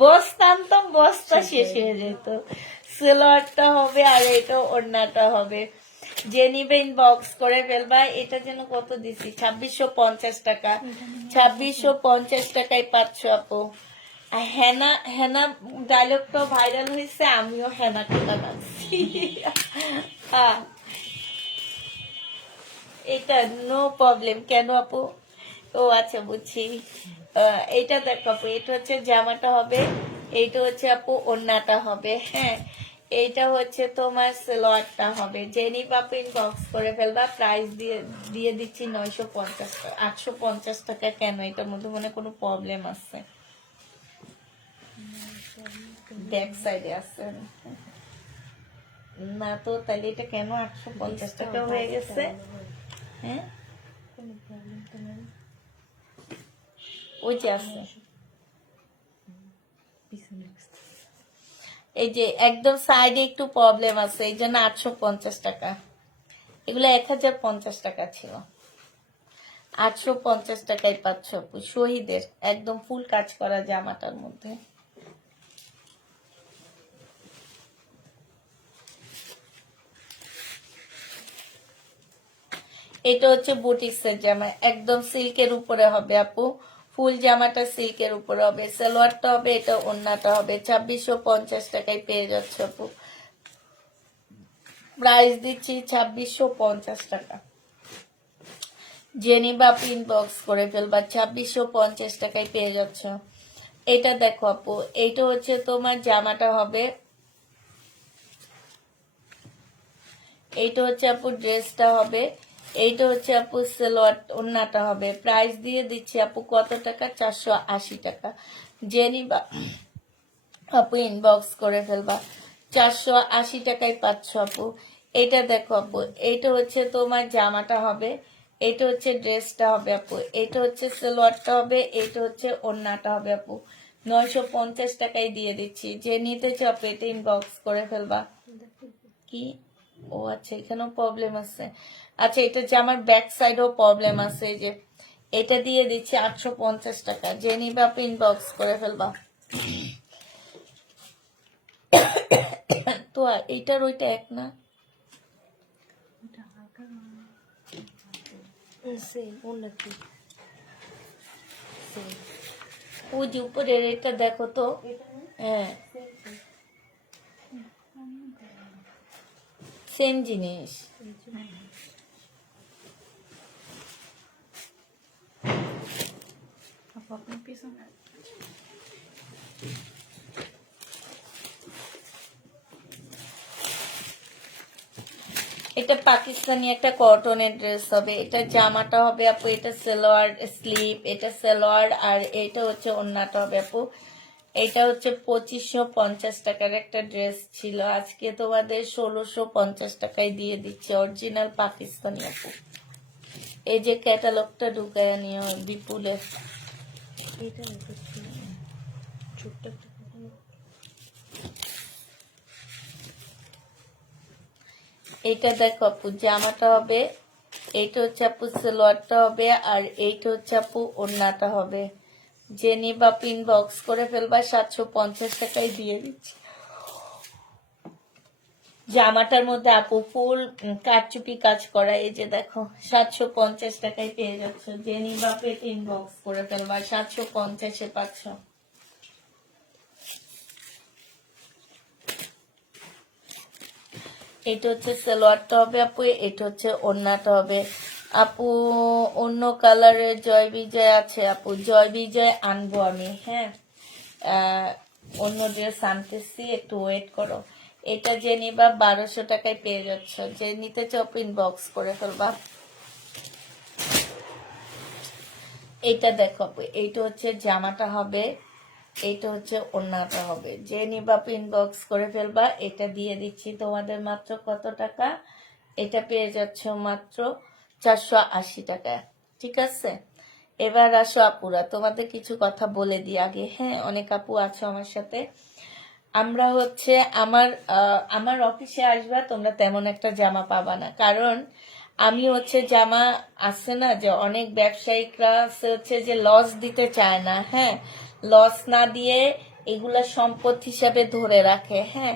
বস্তা আনতাম বস্তা শেষ হয়ে যেত। সেলোয়ারটা হবে, আর এটা ওড়নাটা হবে। জেনিবেন বক্স করে ফেলবা। এটা যেন কত দিছি, 2650 টাকা। 2650 টাকায় পাচ্ছ আপু। আর হেনা হেনা ডায়লগটা ভাইরাল হয়েছে, আমিও হেনা কাটা লাগছি। এটা নো প্রবলেম। কেন আপু? ও আচ্ছা, বুঝছি। এইটা দেখো আপু, এটা হচ্ছে জামাটা হবে, এইটা হচ্ছে আপু ওড়নাটা হবে। হ্যাঁ, এইটা হচ্ছে তোমার সালোয়ারটা হবে। জেনি পাপিন বক্স করে ফেলবা। প্রাইস দিয়ে দিয়ে দিচ্ছি 950 টাকা। 850 টাকা। কেন, এটার মধ্যে মনে কোনো প্রবলেম আছে? ব্যাক সাইডে আছে না তো, তাহলে এটা কেন 850 টাকা হয়ে গেছে? হ্যাঁ, কোনো প্রবলেম তো নেই। ওই যে আছে, পিছনে এই যে একদম সাইডে একটু প্রবলেম আছে, এই জন্য 850 টাকা। এগুলো 1050 টাকা ছিল। 850 টাকায় পাচ্ছ আপু। শহীদের একদম ফুল কাজ করা জামাটার মধ্যে। এটা হচ্ছে বুটিক্সের জামা, একদম সিল্কের উপরে হবে আপু। ফুল জামাটা সিল্কের উপরে হবে, সালোয়ারটা হবে, এটা ওড়নাটা হবে। 2650 টাকায় পেয়ে যাচ্ছে আপু। প্রাইস দিচ্ছি 2650 টাকা। জেনিবা পিন বক্স করে ফেলবা। 2650 টাকায় পেয়ে যাচ্ছ। এটা দেখো আপু, এইটা হচ্ছে তোমার জামাটা হবে, এইটা হচ্ছে আপু ড্রেসটা হবে, এইটা হচ্ছে আপু সালোয়ার ওড়নাটা হবে। প্রাইস দিয়ে দিচ্ছি আপু কত টাকা? 480 টাকা। জেনিবা আপু ইনবক্স করে ফেলবা। 480 টাকায় পাচ্ছ আপু। এটা দেখো আপু, এইটা হচ্ছে তোমার জামাটা হবে, এটা হচ্ছে ড্রেসটা হবে আপু, এটা হচ্ছে সালোয়ারটা হবে, এটা হচ্ছে ওড়নাটা হবে আপু। 950 টাকায় দিয়ে দিচ্ছি। যে নিতে চাও আপু, এটা ইনবক্স করে ফেলবা। কি? ও আচ্ছা, এখানেও প্রবলেম আছে। আচ্ছা, এটা যে আমার ব্যাক সাইডেও প্রবলেম আছে। এই যে এটা দিয়ে দিচ্ছি 850 টাকা, যে নিবা ইনবক্স করে ফেলবা। তো এইটার ওইটা এক না? সেম ওনার কি সেম ওই যে উপরের এটা দেখো তো। হ্যাঁ, সেম জিনিস। এটা পাকিস্তানি একটা কটনের ড্রেস হবে, এটা জামাটা হবে আপু, এটা সালোয়ার স্লিপ, এটা সালোয়ার, আর এটা হচ্ছে ওড়নাটা হবে আপু। এটা হচ্ছে 2550 টাকার একটা ড্রেস ছিল, আজকে তোমাদের 1650 টাকায় দিয়ে দিচ্ছে, অরিজিনাল পাকিস্তানি আপু। এই যে ক্যাটালগটা ঢুকায় নিও বিপুলের। এটা দেখছি ছোট্ট একটা কাপড়। এইটা দেখো আপু, জামাটা হবে, এইটা হচ্ছে আপু সালোয়ারটা হবে, আর এইটা হচ্ছে আপু ওড়নাটা হবে। যে নিবা পিন বক্স করে ফেলবা, 750 টাকায় দিয়ে দিচ্ছি। জামাটার মধ্যে আপু ফুল কারচুপি কাজ করা, এই যে দেখো 750 টাকায় পেয়ে যাচ্ছ, যে নিবা পিন বক্স করে ফেলবা, 750-এ পাচ্ছ। এটা হচ্ছে সালোয়ারটা হবে আপু, এটা হচ্ছে ওড়নাটা হবে আপু। অন্য কালারের জয় বিজয় আছে আপু, জয় বিজয় আনবো আমি, হ্যাঁ। অন্য ড্রেস আনতেছি, একটু ওয়েট করো। এটা যে নিবা 1200 টাকায় পেয়ে যাচ্ছ, যে নিতে চাও বক্স করে ফেলবা। এইটা দেখো আপু, এইটা হচ্ছে জামাটা হবে, এইটা হচ্ছে ওড়নাটা হবে, যে নিবা বক্স করে ফেলবা। এটা দিয়ে দিচ্ছি তোমাদের মাত্র কত টাকা? এটা পেয়ে যাচ্ছ মাত্র 480 টাকা, ঠিক আছে। এবার আসো আপুরা, তোমাদের কিছু কথা বলে দিই আগে, হ্যাঁ। অনেক আপু আছো আমার সাথে। আমরা হচ্ছে আমার অফিসে আসবা, তোমরা তেমন একটা জামা পাবা না, কারণ আমি হচ্ছে জামা আছে না, যে অনেক ব্যবসায়িকরা হচ্ছে যে লস দিতে চায় না, হ্যাঁ। লস না দিয়ে এগুলা সম্পদ হিসাবে ধরে রাখে, হ্যাঁ।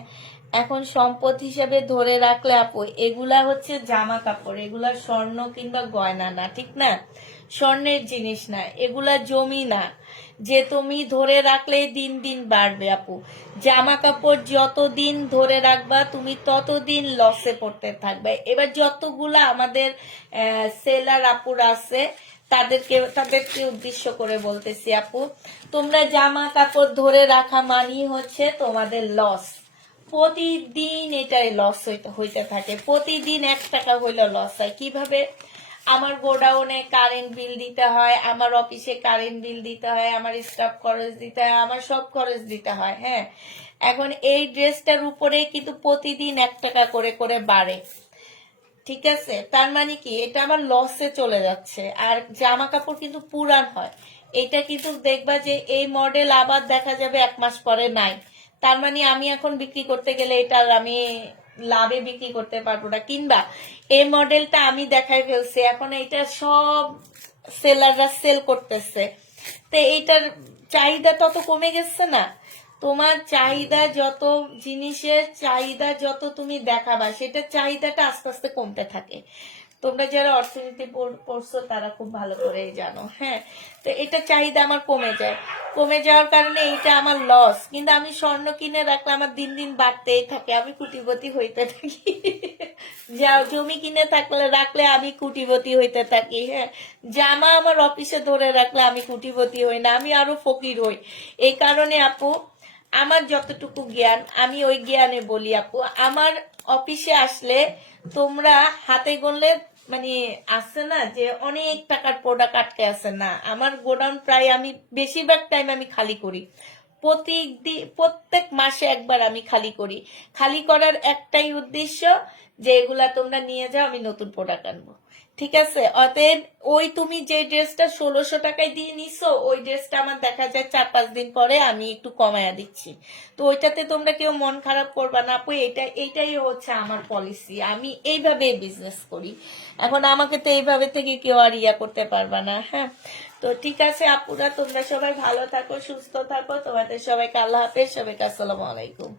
এখন সম্পদ হিসাবে ধরে রাখলে আপু, এগুলা হচ্ছে জামা কাপড়, এগুলা স্বর্ণ কিংবা গয়না না, ঠিক না? স্বর্ণের জিনিস না, এগুলা জমি না যে তুমি ধরে রাখলে দিন দিন বাড়বে আপু। জামা কাপড় যতদিন ধরে রাখবা তুমি ততদিন লসে পড়তে থাকবে। এবার যতগুলা আমাদের সেলার আপুরা আছে, তাদেরকে উদ্দেশ্য করে বলতেছি আপু, তোমরা জামা কাপড় ধরে রাখা মানেই হচ্ছে তোমাদের লস। প্রতিদিন এটাই লস হইতে থাকে, প্রতিদিন 1 টাকা হইলে লস হয়। কিভাবে? আমার গোডাউনে কারেন্ট বিল দিতে হয়, আমার অফিসে কারেন্ট বিল দিতে হয়, আমার স্টাফ খরচ দিতে হয়, আমার সব খরচ দিতে হয়, হ্যাঁ। এখন এই ড্রেসটার উপরে কিন্তু প্রতিদিন 1 টাকা করে করে বাড়ে, ঠিক আছে। তার মানে কি, এটা আমার লসে চলে যাচ্ছে। আর জামা কাপড় কিন্তু পুরান হয়, এটা কিন্তু দেখবা যে এই মডেল আবার দেখা যাবে 1 মাস পরে নাই। তার মানে আমি এখন বিক্রি করতে গেলে এটা আমি লাভে বিক্রি করতে পারবো না, কিংবা এই মডেলটা আমি দেখাই ফেলছি, এখন এটা সব সেলাররা সেল করতেছে, তো এইটার চাহিদা তত কমে গেছে না। তোমার চাহিদা যত, জিনিসের চাহিদা যত তুমি দেখাবা, সেটার চাহিদাটা আস্তে আস্তে কমতে থাকে। তোমরা যারা অর্থনীতি পড়ছো তারা খুব ভালো করেই জানো, হ্যাঁ। তো এটা চাহিদা আমার কমে যায়, কমে যাওয়ার কারণে এইটা আমার লস। কিন্তু আমি স্বর্ণ কিনে রাখলে আমার দিন দিন বাড়তেই থাকে, আমি কোটিপতি হইতে থাকি। যা জমি কিনে রাখলে আমি কোটিপতি হইতে থাকি, হ্যাঁ। জামা আমার অফিসে ধরে রাখলে আমি কোটিপতি হই না, আমি আরো ফকির হই। এই কারণে আপু, আমার যতটুকু জ্ঞান আমি ওই জ্ঞানে বলি আপু, আমার অফিসে আসলে তোমরা হাতে গুনলে মানে আছে না যে অনেক টাকার প্রোডাক্ট আটকে আছে না, আমার গোডাউন প্রায় আমি বেশিরভাগ টাইম আমি খালি করি। প্রত্যেক মাসে একবার আমি খালি করি। খালি করার একটাই উদ্দেশ্য যে এগুলা তোমরা নিয়ে যাও, আমি নতুন প্রোডাক্ট আনবো, ঠিক আছে, অতএব ওই তুমি যে ড্রেসটা 1600 টাকায় দিয়ে নিছো ওই ড্রেসটা আমার দেখা যায় 4-5 দিন পরে আমি একটু কমায়া দিচ্ছি। তো ওইটাতে তোমরা কেউ মন খারাপ করবা না আপু, এইটাই হচ্ছে আমার পলিসি, আমি এইভাবে বিজনেস করি। এখন আমাকে তো এইভাবে থেকে কেউ আর ইয়া করতে পারবা না। হ্যাঁ, তো ঠিক আছে আপুরা, তোমরা সবাই ভালো থাকো, সুস্থ থাকো, তোমাদের সবাইকে আল্লাহ হাফেজ, সবাইকে আসসালামু আলাইকুম।